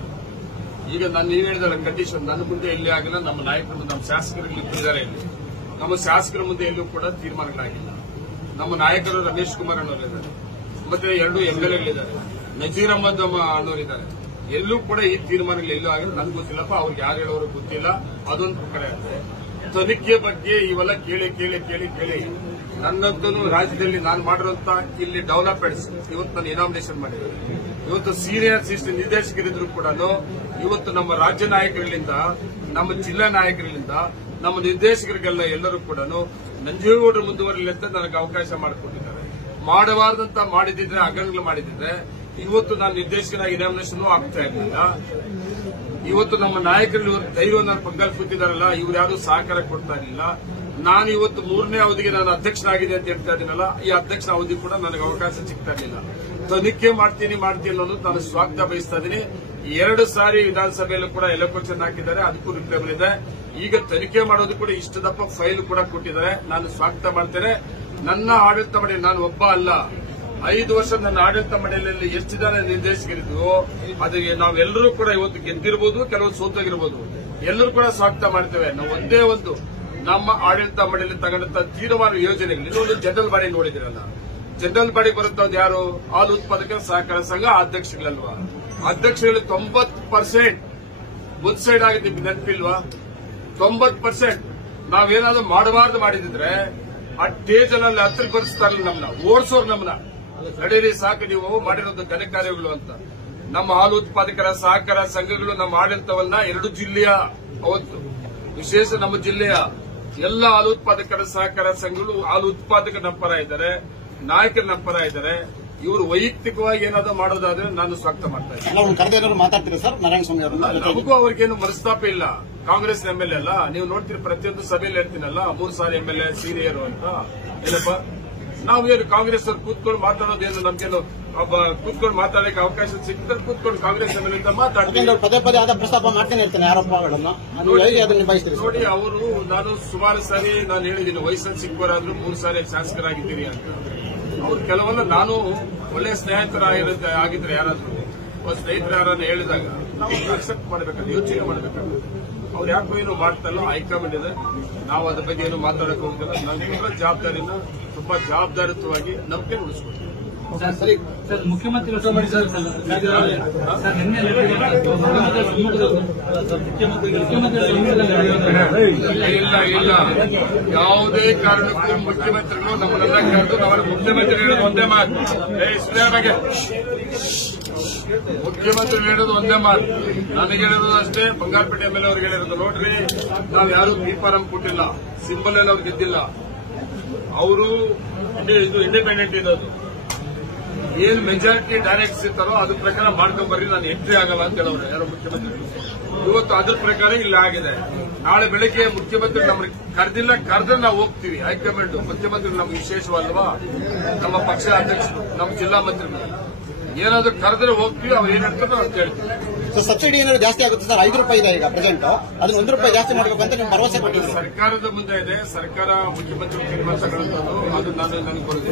ಈಗ ನೀವು ಹೇಳಿದಲ್ಲ ಕಂಡೀಷನ್, ನನ್ನ ಮುಂದೆ ಎಲ್ಲಿ ಆಗಿಲ್ಲ, ನಮ್ಮ ನಾಯಕರು ನಮ್ಮ ಶಾಸಕರಲ್ಲಿ ಇದ್ದಾರೆ ಇಲ್ಲಿ, ನಮ್ಮ ಶಾಸಕರ ಮುಂದೆ ಎಲ್ಲೂ ಕೂಡ ತೀರ್ಮಾನಗಳಾಗಿಲ್ಲ. ನಮ್ಮ ನಾಯಕರು ರಮೇಶ್ ಕುಮಾರ್ ಅನ್ನೋರಿದ್ದಾರೆ, ಮತ್ತೆ 2 MLAಗಳಿದ್ದಾರೆ, ನಜೀರ್ ಅಹಮದ್ ಅನ್ನೋರಿದ್ದಾರೆ. ಎಲ್ಲೂ ಕೂಡ ಈ ತೀರ್ಮಾನಗಳು ಎಲ್ಲೂ ಆಗಿಲ್ಲ. ನನ್ಗೆ ಗೊತ್ತಿಲ್ಲಪ್ಪ, ಅವ್ರಿಗೆ ಯಾರು ಹೇಳೋರು ಗೊತ್ತಿಲ್ಲ. ಅದೊಂದು ಕಡೆ ಆಗುತ್ತೆ. ತನಿಖೆ ಬಗ್ಗೆ ಇವೆಲ್ಲ ಕೇಳಿ ನನ್ನಂತೂ ರಾಜ್ಯದಲ್ಲಿ ನಾನು ಮಾಡಿರುವಂತ ಇಲ್ಲಿ ಡೆವಲಪ್ಮೆಂಟ್ಸ್ ಇವತ್ತು ನಾನು ಇನಾಮಿನೇಷನ್ ಮಾಡಿದ್ದೇನೆ. ಇವತ್ತು ಸೀನಿಯರ್ ಅಸಿಸ್ಟೆಂಟ್ ನಿರ್ದೇಶಕರಿದ್ರು ಕೂಡ ಇವತ್ತು ನಮ್ಮ ರಾಜ್ಯ ನಾಯಕರಿಂದ, ನಮ್ಮ ಜಿಲ್ಲಾ ನಾಯಕರಿಂದ, ನಮ್ಮ ನಿರ್ದೇಶಕರಿಗೆಲ್ಲ ಎಲ್ಲರೂ ಕೂಡ ನಂಜೇಗೌಡರು ಮುಂದುವರಿಲಿ ಅಂತ ನನಗೆ ಅವಕಾಶ ಮಾಡಿಕೊಟ್ಟಿದ್ದಾರೆ. ಮಾಡಬಾರ್ದಂತ ಮಾಡಿದ್ರೆ ಹಗರಣಗಳು ಮಾಡಿದ್ರೆ ಇವತ್ತು ನಾನು ನಿರ್ದೇಶಕನಾಗಿ ಇನಾಮಿನೇಷನ್ ಆಗ್ತಾ ಇರಲಿಲ್ಲ. ಇವತ್ತು ನಮ್ಮ ನಾಯಕರು ಧೈರ್ಯವನ್ನು ಪಕ್ಕದಲ್ಲಿ ಕೂತಿದಾರಲ್ಲ, ಇವ್ರು ಯಾರು ಸಹಕಾರ ಕೊಡ್ತಾ ಇರಲಿಲ್ಲ. ನಾನು ಇವತ್ತು 3ನೇ ಅವಧಿಗೆ ನಾನು ಅಧ್ಯಕ್ಷನಾಗಿದೆ ಅಂತ ಹೇಳ್ತಾ ಇದ್ದೀನಲ್ಲ, ಈ ಅಧ್ಯಕ್ಷನ ಅವಧಿ ಕೂಡ ನನಗೆ ಅವಕಾಶ ಸಿಗ್ತಾ ಇರಲಿಲ್ಲ. ತನಿಖೆ ಮಾಡ್ತೀನಿ ಅನ್ನೋದು ನಾನು ಸ್ವಾಗತ ಬಯಸ್ತಾ ಇದ್ದೀನಿ. 2 ಸಾರಿ ವಿಧಾನಸಭೆಯಲ್ಲೂ ಕೂಡ ಎಲೆಕ್ಷನ್ ಹಾಕಿದ್ದಾರೆ, ಅದಕ್ಕೂ ರಿಪ್ಲೈ ಬಂದಿದೆ. ಈಗ ತನಿಖೆ ಮಾಡೋದು ಕೂಡ ಇಷ್ಟದಪ್ಪ ಫೈಲ್ ಕೂಡ ಕೊಟ್ಟಿದ್ದಾರೆ, ನಾನು ಸ್ವಾಗತ ಮಾಡ್ತೇನೆ. ನನ್ನ ಆಡಳಿತ ಮಂಡಳಿ, ನಾನು ಒಬ್ಬ ಅಲ್ಲ, 5 ವರ್ಷ ನನ್ನ ಆಡಳಿತ ಮಂಡಳಿಯಲ್ಲಿ ಎಷ್ಟು ಜನ ನಿರ್ದೇಶಕರಿದ್ರು, ಅದಕ್ಕೆ ನಾವೆಲ್ಲರೂ ಕೂಡ ಇವತ್ತು ಗೆದ್ದಿರಬಹುದು, ಕೆಲವು ಸೋತೋಗಿರಬಹುದು, ಎಲ್ಲರೂ ಕೂಡ ಸ್ವಾಗತ ಮಾಡ್ತೇವೆ. ನಾವು ಒಂದೇ ಒಂದು ನಮ್ಮ ಆಡಳಿತ ಮಂಡಳಿ ತಗೊಂಡಂತ ತೀರ್ಮಾನ ಯೋಜನೆಗಳು, ಇನ್ನೊಂದು ಜನರಲ್ ಬಾಡಿ ನೋಡಿದಿರಲ್ಲ, ಜನರಲ್ ಬಾಡಿ ಬರುತ್ತದ್ದು ಯಾರು? ಹಾಲು ಉತ್ಪಾದಕರ ಸಹಕಾರ ಸಂಘ ಅಧ್ಯಕ್ಷಗಳಲ್ವಾ? ಅಧ್ಯಕ್ಷಗಳು 90% ಬುತ್ ಸೈಡ್ ಆಗಿದೆ, ನೆನಪಿಲ್ವಾ? 90% ನಾವೇನಾದ್ರೂ ಮಾಡಬಾರ್ದು ಮಾಡಿದ್ರೆ ಆ ಸ್ಟೇಜಲ್ಲಿ ಹತ್ತಿರ ಬರೆಸ್ತಾರಲ್ಲ, ನಮ್ಮನ್ನ ಓಡಿಸೋರು, ನಮ್ಮನ್ನ ನಡೀರಿ ಸಾಕು ನೀವು ಮಾಡಿರೋದು ಘನ ಕಾರ್ಯಗಳು ಅಂತ. ನಮ್ಮ ಹಾಲು ಉತ್ಪಾದಕರ ಸಹಕಾರ ಸಂಘಗಳು ನಮ್ಮ ಆಡಳಿತವನ್ನ 2 ಜಿಲ್ಲೆಯ, ಅವತ್ತು ವಿಶೇಷ ನಮ್ಮ ಜಿಲ್ಲೆಯ ಎಲ್ಲ ಹಾಲು ಉತ್ಪಾದಕರ ಸಹಕಾರ ಸಂಘಗಳು ಹಾಲು ಉತ್ಪಾದಕರ ನಮ್ಮ ಪರ ಇದ್ದಾರೆ, ನಾಯಕರ ನಮ್ಮ ಪರ ಇದ್ದಾರೆ. ಇವರು ವೈಯಕ್ತಿಕವಾಗಿ ಏನಾದ್ರು ಮಾಡೋದಾದ್ರೆ ನಾನು ಸ್ವಾಗತ ಮಾಡ್ತಾ ಇದ್ದೀನಿ. ಮಾತಾಡ್ತೀರಾ ಸರ್ ನಾರಾಯಣಸ್ವಾಮಿ ಅವರು? ನಮಗೂ ಅವ್ರಿಗೇನು ಮನಸ್ತಾಪ ಇಲ್ಲ. ಕಾಂಗ್ರೆಸ್ MLA ಅಲ್ಲ, ನೀವು ನೋಡ್ತೀರಿ ಪ್ರತಿಯೊಂದು ಸಭೆಯಲ್ಲಿ ಹೇಳ್ತೀನಲ್ಲ, 3 ಸಾರಿ MLA ಸೀನಿಯರ್ ಅಂತ. ಏನಪ್ಪ ನಾವು ಏನು ಕಾಂಗ್ರೆಸ್ ಅವ್ರು ಕೂತ್ಕೊಂಡು ಮಾತಾಡೋದೇನು, ನಮ್ಗೇನು ಕೂತ್ಕೊಂಡು ಮಾತಾಡಕ್ಕೆ ಅವಕಾಶ ಸಿಕ್ಕಿದ್ರೆ ಕೂತ್ಕೊಂಡು ಕಾಂಗ್ರೆಸ್ MLA ಅಂತ ಮಾತಾಡ್ತೀನಿ. ಪದೇ ಆದ ಪ್ರಸ್ತಾಪ ಮಾಡ್ತಾನೆ ಇರ್ತಾನೆ ಆರೋಪಗಳನ್ನು. ನೋಡಿ, ಅವರು ನಾನು ಸುಮಾರು ಸಾರಿ ನಾನು ಹೇಳಿದ್ದೀನಿ, ವಯಸ್ಸಲ್ಲಿ ಸಿಕ್ಕವರಾದ್ರೂ 3 ಸಾರಿ ಶಾಸಕರಾಗಿದ್ದೀರಿ ಅಂತ. ಅವ್ರು ಕೆಲವೆಲ್ಲ ನಾನು ಒಳ್ಳೆಯ ಸ್ನೇಹಿತರಾಗಿದ್ರೆ ಯಾರಾದ್ರೂ ಸ್ನೇಹಿತರು ಯಾರನ್ನ ಹೇಳಿದಾಗ ನಾವು ಅಕ್ಸೆಪ್ಟ್ ಮಾಡಬೇಕಾದ್ರೆ ಯೋಚನೆ ಮಾಡಬೇಕಾಗುತ್ತೆ. ಅವ್ರು ಯಾಕೋ ಏನು ಮಾಡ್ತಲ್ಲ, ಹೈಕಮಾಂಡ್ ಇದೆ, ನಾವು ಅದ್ರ ಬಗ್ಗೆ ಏನು ಮಾತಾಡಕ್ ಹೋಗಿಲ್ಲ. ನಾವು ಜವಾಬ್ದಾರಿನ ತುಂಬಾ ಜವಾಬ್ದಾರಿಯುತವಾಗಿ ನಂಬಿಕೆ ಉಳಿಸ್ಕೊಳ್ತೀವಿ. ಸರ್, ಮುಖ್ಯಮಂತ್ರಿಗಳು ಇಲ್ಲ ಯಾವುದೇ ಕಾರಣಕ್ಕೂ ಮುಖ್ಯಮಂತ್ರಿಗಳು ನಮ್ಮನ್ನೆಲ್ಲ ಕರೆದು ನಾವು ಮುಖ್ಯಮಂತ್ರಿ ಹೇಳೋದು ಒಂದೇ ಮಾತು. ಮುಖ್ಯಮಂತ್ರಿ ಹೇಳೋದು ಒಂದೇ ಮಾತು. ನನಗೆ ಹೇಳಿರೋದು ಅಷ್ಟೇ, ಬಂಗಾರಪೇಟೆ ಮೇಲೆ ಅವ್ರಿಗೆ ಹೇಳಿರೋದು, ನೋಡ್ರಿ ನಾವು ಯಾರು ತೀರ್ಮಾನ ಕೊಟ್ಟಿಲ್ಲ, ಸಿಂಬಲ್ ಎಲ್ಲ ಅವ್ರು ಗೆದ್ದಿಲ್ಲ, ಅವರು ಇಂಡಿಪೆಂಡೆಂಟ್ ಇರೋದು. ಏನ್ ಮೆಜಾರಿಟಿ ಡೈರೆಕ್ಟ್ ಸಿಗ್ತಾರೋ ಅದ್ರ ಪ್ರಕಾರ ಮಾಡ್ಕೊಂಡ್ ಬರ್ರಿ, ನಾನು ಎಂಟ್ರಿ ಆಗಲ್ಲ ಅಂತ ಹೇಳೋರು ಯಾರೋ ಮುಖ್ಯಮಂತ್ರಿ. ಇವತ್ತು ಅದ್ರ ಪ್ರಕಾರ ಇಲ್ಲ ಆಗಿದೆ. ನಾಳೆ ಬೆಳಿಗ್ಗೆ ಮುಖ್ಯಮಂತ್ರಿ ನಮ್ಗೆ ಕರೆದಿಲ್ಲ, ಕರೆದ್ರೆ ನಾವು ಹೋಗ್ತೀವಿ. ಹೈಕಮಾಂಡ್ ಮುಖ್ಯಮಂತ್ರಿ ನಮ್ಗೆ ವಿಶೇಷವಲ್ವಾ, ನಮ್ಮ ಪಕ್ಷ ಅಧ್ಯಕ್ಷರು, ನಮ್ಮ ಜಿಲ್ಲಾ ಮಂತ್ರಿಗಳು ಏನಾದ್ರೂ ಕರೆದ್ರೆ ಹೋಗ್ತೀವಿ. ಅವ್ರು ಏನ್ ಹೇಳ್ತಾರೋ ಅಂತ ಹೇಳ್ತೀವಿ. ಸಬ್ಸಿಡಿ ಏನಾದ್ರು ಜಾಸ್ತಿ ಆಗುತ್ತೆ ಸರ್? 5 ರೂಪಾಯಿ ಇದೆ ಈಗ ಪ್ರೆಸೆಂಟ್, ಅದನ್ನ 1 ರೂಪಾಯಿ ಜಾಸ್ತಿ ಮಾಡಬೇಕು ಅಂತ ನೀವು ಭರವಸೆ ಕೊಟ್ಟಿದ್ದೀರಿ. ಸರ್ಕಾರದ ಮುಂದೆ ಇದೆ, ಸರ್ಕಾರ ಮುಖ್ಯಮಂತ್ರಿ ತೀರ್ಮಾನ ತಗೊಳ್ಳುತ್ತೋ ಅದು ನನಗೆ ಕೊಡುತ್ತೆ.